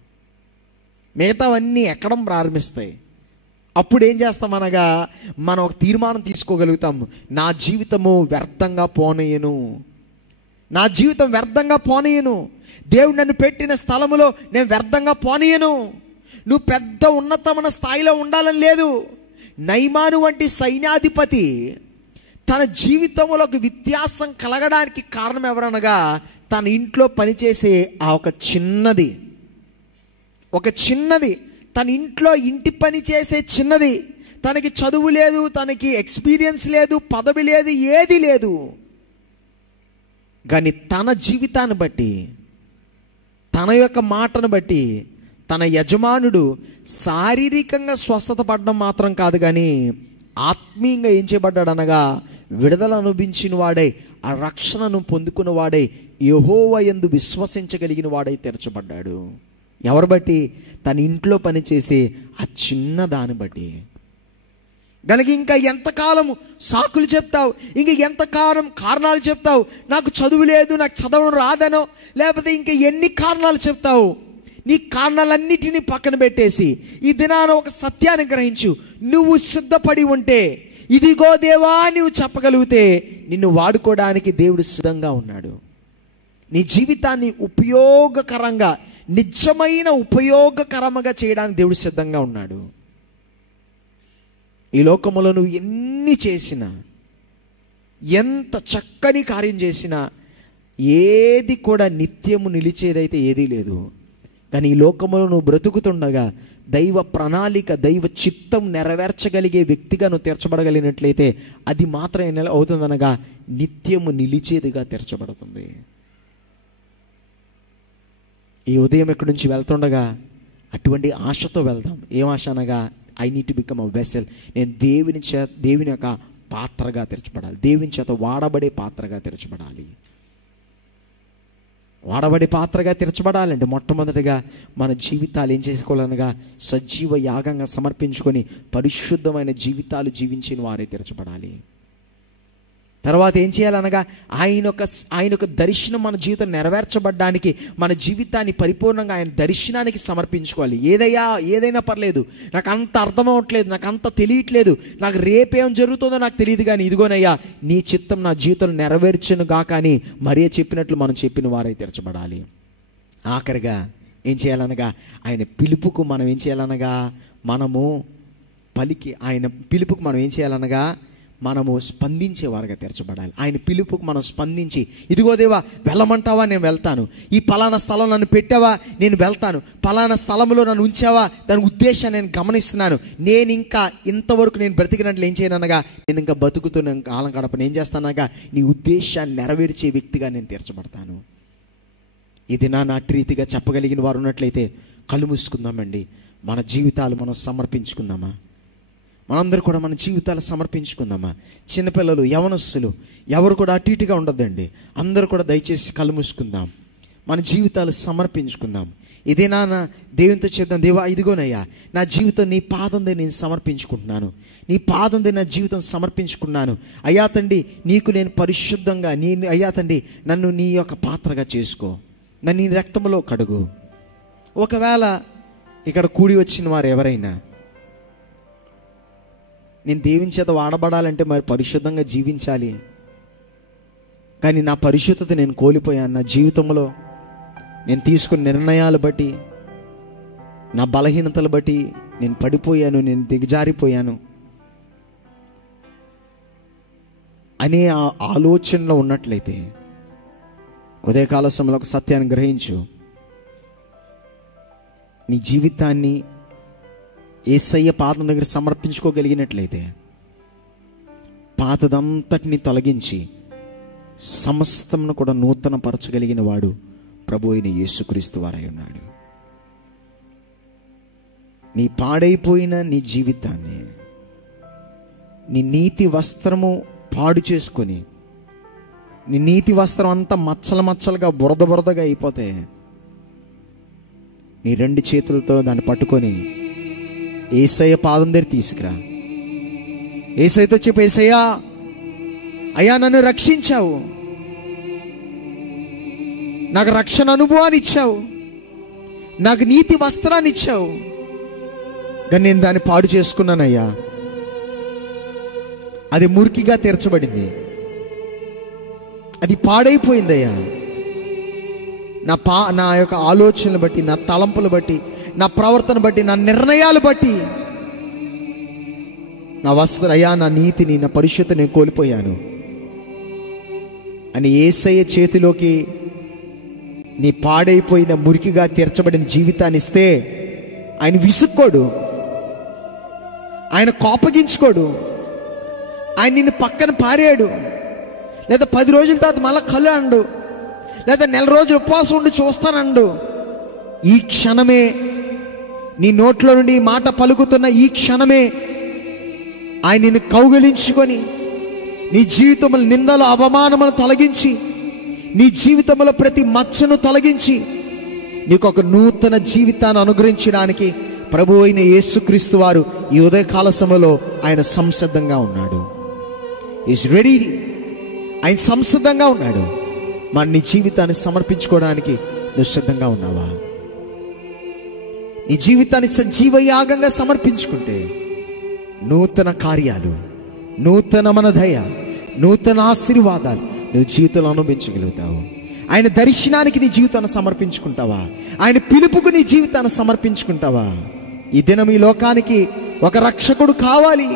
మిగతావన్నీ ఎక్కడం ప్రారంభిస్తాయి. అప్పుడు ఏం చేస్తామనగా మనం ఒక తీర్మానం తీసుకోగలుగుతాం. నా జీవితము వ్యర్థంగా పోనీయను, నా జీవితం వ్యర్థంగా పోనీయను, దేవుడు నన్ను పెట్టిన స్థలములో నేను వ్యర్థంగా పోనీయను. నువ్వు పెద్ద ఉన్నతమైన స్థాయిలో ఉండాలని లేదు. నయమాను వంటి సైన్యాధిపతి తన జీవితంలో ఒక వ్యత్యాసం కలగడానికి కారణం ఎవరనగా తన ఇంట్లో పనిచేసే ఆ ఒక చిన్నది తన ఇంట్లో ఇంటి పని చేసే చిన్నది, తనకి చదువు లేదు, తనకి ఎక్స్పీరియన్స్ లేదు, పదవి లేదు, ఏది లేదు. కానీ తన జీవితాన్ని బట్టి, తన యొక్క మాటను బట్టి తన యజమానుడు శారీరకంగా స్వస్థత పడడం మాత్రం కాదు, కానీ ఆత్మీయంగా ఏం చేయబడ్డాడు అనగా విడుదల అనుభవించిన వాడై, ఆ రక్షణను పొందుకున్న వాడై, యెహోవా యందు విశ్వసించగలిగిన వాడై తెరచబడ్డాడు. ఎవరు బట్టి? తన ఇంట్లో పనిచేసే ఆ చిన్న దాన్ని బట్టి. గనక ఇంకా ఎంతకాలం సాకులు చెప్తావు, ఇంక ఎంతకాలం కారణాలు చెప్తావు? నాకు చదువు లేదు, నాకు చదవడం రాదనో, లేకపోతే ఇంకా ఎన్ని కారణాలు చెప్తావు? నీ కారణాలన్నిటినీ పక్కన పెట్టేసి ఈ దినాన ఒక సత్యాన్ని గ్రహించు. నువ్వు సిద్ధపడి ఉంటే, ఇదిగో దేవా నువ్వు చెప్పగలిగితే నిన్ను వాడుకోవడానికి దేవుడు సిద్ధంగా ఉన్నాడు. నీ జీవితాన్ని ఉపయోగకరంగా, నిజమైన ఉపయోగకరంగా చేయడానికి దేవుడు సిద్ధంగా ఉన్నాడు. ఈ లోకంలో నువ్వు ఎన్ని చేసినా, ఎంత చక్కని కార్యం చేసినా ఏది కూడా నిత్యము నిలిచేదైతే ఏదీ లేదు. కానీ ఈ లోకంలో నువ్వు బ్రతుకుతుండగా దైవ ప్రణాళిక, దైవ చిత్తం నెరవేర్చగలిగే వ్యక్తిగా నువ్వు తీర్చబడగలిగినట్లయితే అది మాత్రం ఏం అవుతుందనగా నిత్యము నిలిచేదిగా తీర్చబడుతుంది. ఈ ఉదయం ఇక్కడి నుంచి వెళ్తుండగా అటువంటి ఆశతో వెళ్దాం. ఏం ఆశ అనగా I need to become a vessel. నేను దేవుని యొక్క పాత్రగా తెరచబడాలి, దేవుని చేత వాడబడే పాత్రగా తెరచబడాలి. వాడబడే పాత్రగా తెరచబడాలంటే మొట్టమొదటిగా మన జీవితాలు ఏం చేసుకోవాలనగా సజీవ యాగంగా సమర్పించుకొని పరిశుద్ధమైన జీవితాలు జీవించిన వారే తెరచబడాలి. తర్వాత ఏం చేయాలనగా ఆయన యొక్క దర్శనం మన జీవితం నెరవేర్చబడ్డానికి మన జీవితాన్ని పరిపూర్ణంగా ఆయన దర్శనానికి సమర్పించుకోవాలి. ఏదైనా పర్లేదు, నాకు అంత అర్థం అవ్వట్లేదు, నాకు అంత తెలియట్లేదు, నాకు రేపేం జరుగుతుందో నాకు తెలియదు, కానీ ఇదిగోనయ్యా నీ చిత్తం నా జీవితంలో నెరవేర్చును గా. కానీ మరే చెప్పినట్లు మనం చెప్పిన వారై తెరచబడాలి. ఆఖరిగా ఏం చేయాలనగా ఆయన పిలుపుకు మనం ఏం చేయాలనగా ఆయన పిలుపుకు మనం ఏం చేయాలనగా మనము స్పందించేవారుగా తీర్చబడాలి. ఆయన పిలుపుకు మనం స్పందించి, ఇదిగో దేవా వెళ్ళమంటావా, నేను వెళ్తాను. ఈ పలానా స్థలం నన్ను పెట్టావా, నేను వెళ్తాను. పలానా స్థలంలో నన్ను ఉంచావా, దాని ఉద్దేశాన్ని నేను గమనిస్తున్నాను. నేను ఇంకా ఇంతవరకు నేను బ్రతికినట్లు ఏం చేయనగా, నేను ఇంకా బతుకుతున్న కాలం గడపను ఏం చేస్తానగా, నీ ఉద్దేశాన్ని నెరవేర్చే వ్యక్తిగా నేను తీర్చబడతాను. ఇది నాటి రీతిగా చెప్పగలిగిన వారు ఉన్నట్లయితే కళ్ళు మూసుకుందామండి. మన జీవితాలు మనం సమర్పించుకుందామా? మనందరూ కూడా మన జీవితాలు సమర్పించుకుందామా? చిన్నపిల్లలు, యవనస్తులు ఎవరు కూడా అటు ఇటుగా ఉండొద్దండి. అందరూ కూడా దయచేసి కళ్ళు మూసుకుందాం, మన జీవితాలు సమర్పించుకుందాం. ఇదే నాన్న దేవునితో చేద్దాం. దేవా ఇదిగోనయ్యా నా జీవితం నీ పాదందే నేను సమర్పించుకుంటున్నాను, నీ పాదందే నా జీవితం సమర్పించుకున్నాను. అయ్యా తండ్రి, నీకు నేను పరిశుద్ధంగా అయ్యా తండ్రి నన్ను నీ యొక్క పాత్రగా చేసుకో, నన్ను నీ రక్తంలో కడుగు. ఒకవేళ ఇక్కడ కూడి వచ్చిన వారు ఎవరైనా నేను దేవుని చేత వాడబడాలంటే మరి పరిశుద్ధంగా జీవించాలి, కానీ నా పరిశుద్ధత నేను కోల్పోయాను, నా జీవితంలో నేను తీసుకున్న నిర్ణయాలు బట్టి, నా బలహీనతలు బట్టి నేను పడిపోయాను, నేను దిగజారిపోయాను అనే ఆలోచనలో ఉన్నట్లయితే ఉదయకాల సమయంలో ఒక సత్యాన్ని గ్రహించు. నీ జీవితాన్ని యేసయ్య పాదం దగ్గర సమర్పించుకోగలిగినట్లయితే పాతదంతటిని తొలగించి సమస్తమును కూడా నూతన పరచగలిగిన వాడు ప్రభు అయిన యేసుక్రీస్తు వారై ఉన్నాడు. నీ పాడైపోయిన నీ జీవితాన్ని, నీ నీతి వస్త్రము పాడు చేసుకొని, నీ నీతి వస్త్రం అంతా మచ్చలు మచ్చలుగా బురదగా అయిపోతే నీ రెండు చేతులతో దాన్ని పట్టుకొని యేసయ్య పాదం దగ్గర తీసుకురా. యేసయ్యతో చెప్పు, యేసయ్యా అయ్యా నన్ను రక్షించావు, నాకు రక్షణ అనుభవాన్ని ఇచ్చావు, నాకు నీతి వస్త్రాన్ని ఇచ్చావు, కానీ నేను దాన్ని పాడు చేసుకున్నానయ్యా. అది మురికిగా తీర్చబడింది, అది పాడైపోయిందయ్యా. నా యొక్క ఆలోచనలు బట్టి, నా తలంపులు బట్టి, నా ప్రవర్తన బట్టి, నా నిర్ణయాలు బట్టి నా అయ్యా నా నీతిని, నా పరిశుద్ధతని నేను కోల్పోయాను అని యేసయ్య చేతిలోకి నీ పాడైపోయిన మురికిగా తీర్చబడిన జీవితాన్ని ఇస్తే ఆయన విసుక్కోడు, ఆయన కోపగించుకోడు, ఆయన నిన్ను పక్కన పారాడు, లేదా 10 రోజుల తర్వాత మళ్ళా కళ్ళు అండు, లేదా 1 నెల రోజులు ఉపవాసం ఉండి చూస్తానండు. ఈ క్షణమే నీ నోట్లో నుండి మాట పలుకుతున్న ఈ క్షణమే ఆయన నిన్ను కౌగిలించుకొని నీ జీవితంలో నిందలు అవమానములు తొలగించి, నీ జీవితంలో ప్రతి మచ్చను తొలగించి నీకు ఒక నూతన జీవితాన్ని అనుగ్రహించడానికి ప్రభు అయిన యేసుక్రీస్తు వారు ఈ ఉదయకాల సమయంలో ఆయన సంసిద్ధంగా ఉన్నాడు. Is ready. ఆయన సంసిద్ధంగా ఉన్నాడు. మరి నీ జీవితాన్ని సమర్పించుకోవడానికి నువ్వు సిద్ధంగా ఉన్నావా? నీ జీవితాన్ని సజీవ యాగంగా సమర్పించుకుంటే నూతన కార్యాలు, నూతన మన దయ, నూతన ఆశీర్వాదాలు నువ్వు జీవితంలో అనుభవించగలుగుతావు. ఆయన దర్శనానికి నీ జీవితాన్ని సమర్పించుకుంటావా? ఆయన పిలుపుకు నీ జీవితాన్ని సమర్పించుకుంటావా? ఈ దినం ఈ లోకానికి ఒక రక్షకుడు కావాలి.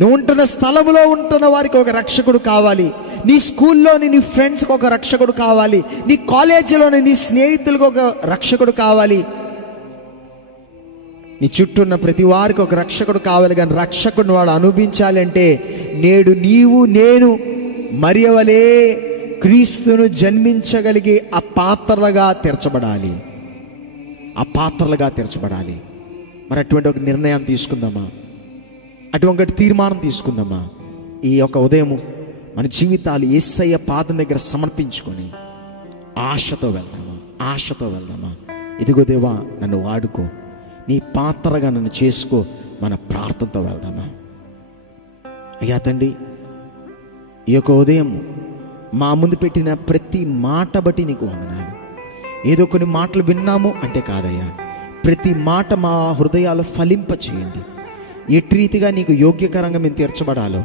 నువ్వు ఉంటున్న స్థలంలో ఉంటున్న వారికి ఒక రక్షకుడు కావాలి. నీ స్కూల్లోని నీ ఫ్రెండ్స్కి ఒక రక్షకుడు కావాలి. నీ కాలేజీలోని నీ స్నేహితులకు ఒక రక్షకుడు కావాలి. నీ చుట్టూ ఉన్న ప్రతి వారికి ఒక రక్షకుడు కావాలి. కానీ రక్షకుడిని వాడు అనుభవించాలి అంటే నేడు నీవు నేను మరియవలే క్రీస్తును జన్మించగలిగే ఆ పాత్రలుగా తీర్చబడాలి. ఆ పాత్రలుగా తీర్చబడాలి. మరి అటువంటి ఒక నిర్ణయం తీసుకుందామా? అటువంటి తీర్మానం తీసుకుందామా? ఈ యొక్క ఉదయము మన జీవితాలు యేసయ్య పాదం దగ్గర సమర్పించుకొని ఆశతో వెళ్దామా? ఆశతో వెళ్దామా? ఇదిగో దేవా నన్ను వాడుకో, నీ పాత్రగా నన్ను చేసుకో. మన ప్రార్థనతో వెళ్దామా? అయ్యా తండ్రి, ఈ యొక్క ఉదయం మా ముందు పెట్టిన ప్రతి మాట బట్టి నీకు వందనాలు. ఏదో కొన్ని మాటలు విన్నాము అంటే కాదయ్యా, ప్రతి మాట మా హృదయాలు ఫలింప చేయండి. ఎట్టి రీతిగా నీకు యోగ్యకరంగా మేము తీర్చబడాలో,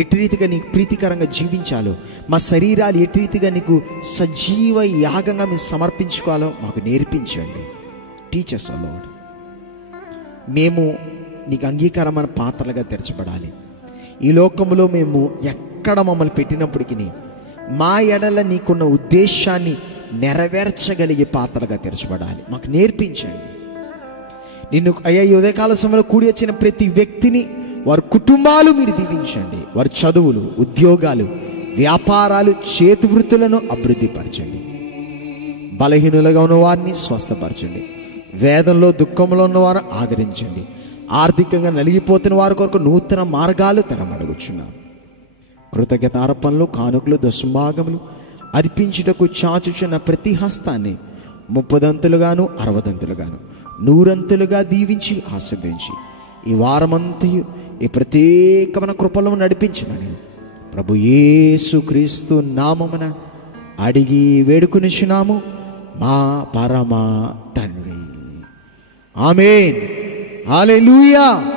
ఎట్టి రీతిగా నీకు ప్రీతికరంగా జీవించాలో, మా శరీరాలు ఎట్టి రీతిగా నీకు సజీవ యాగంగా మేము సమర్పించుకోవాలో మాకు నేర్పించండి. టీచర్స్ లార్డ్, మేము నీకు అంగీకారమైన పాత్రలుగా తెరచబడాలి. ఈ లోకంలో మేము ఎక్కడ మమ్మల్ని పెట్టినప్పటికీ మా ఎడల నీకున్న ఉద్దేశాన్ని నెరవేర్చగలిగే పాత్రలుగా తెరచబడాలి. మాకు నేర్పించండి. నిన్ను అయ్యా ఈ ఉదయకాల సమయంలో కూడి వచ్చిన ప్రతి వ్యక్తిని, వారి కుటుంబాలు మీరు దీవించండి. వారి చదువులు, ఉద్యోగాలు, వ్యాపారాలు, చేతి వృత్తులను అభివృద్ధిపరచండి. బలహీనులుగా ఉన్న వారిని స్వస్థపరచండి. వేదంలో, దుఃఖంలో ఉన్నవారు ఆదరించండి. ఆర్థికంగా నలిగిపోతున్న వారి కొరకు నూతన మార్గాలు తెరమడుగుచున్నాం. కృతజ్ఞత అర్పణలు, కానుకలు, దశభాగములు అర్పించుటకు చాచుచున్న ప్రతి హస్తాన్ని 30 60 100 దీవించి ఆస్వాదించి ఈ వారమంతయు ఈ ప్రత్యేకమైన కృపలో నడిపించమని ప్రభు యేసు క్రీస్తు నామమున అడిగి వేడుకొనిచున్నాము మా పరమ తండ్రి. ఆమేన్. హల్లెలూయా.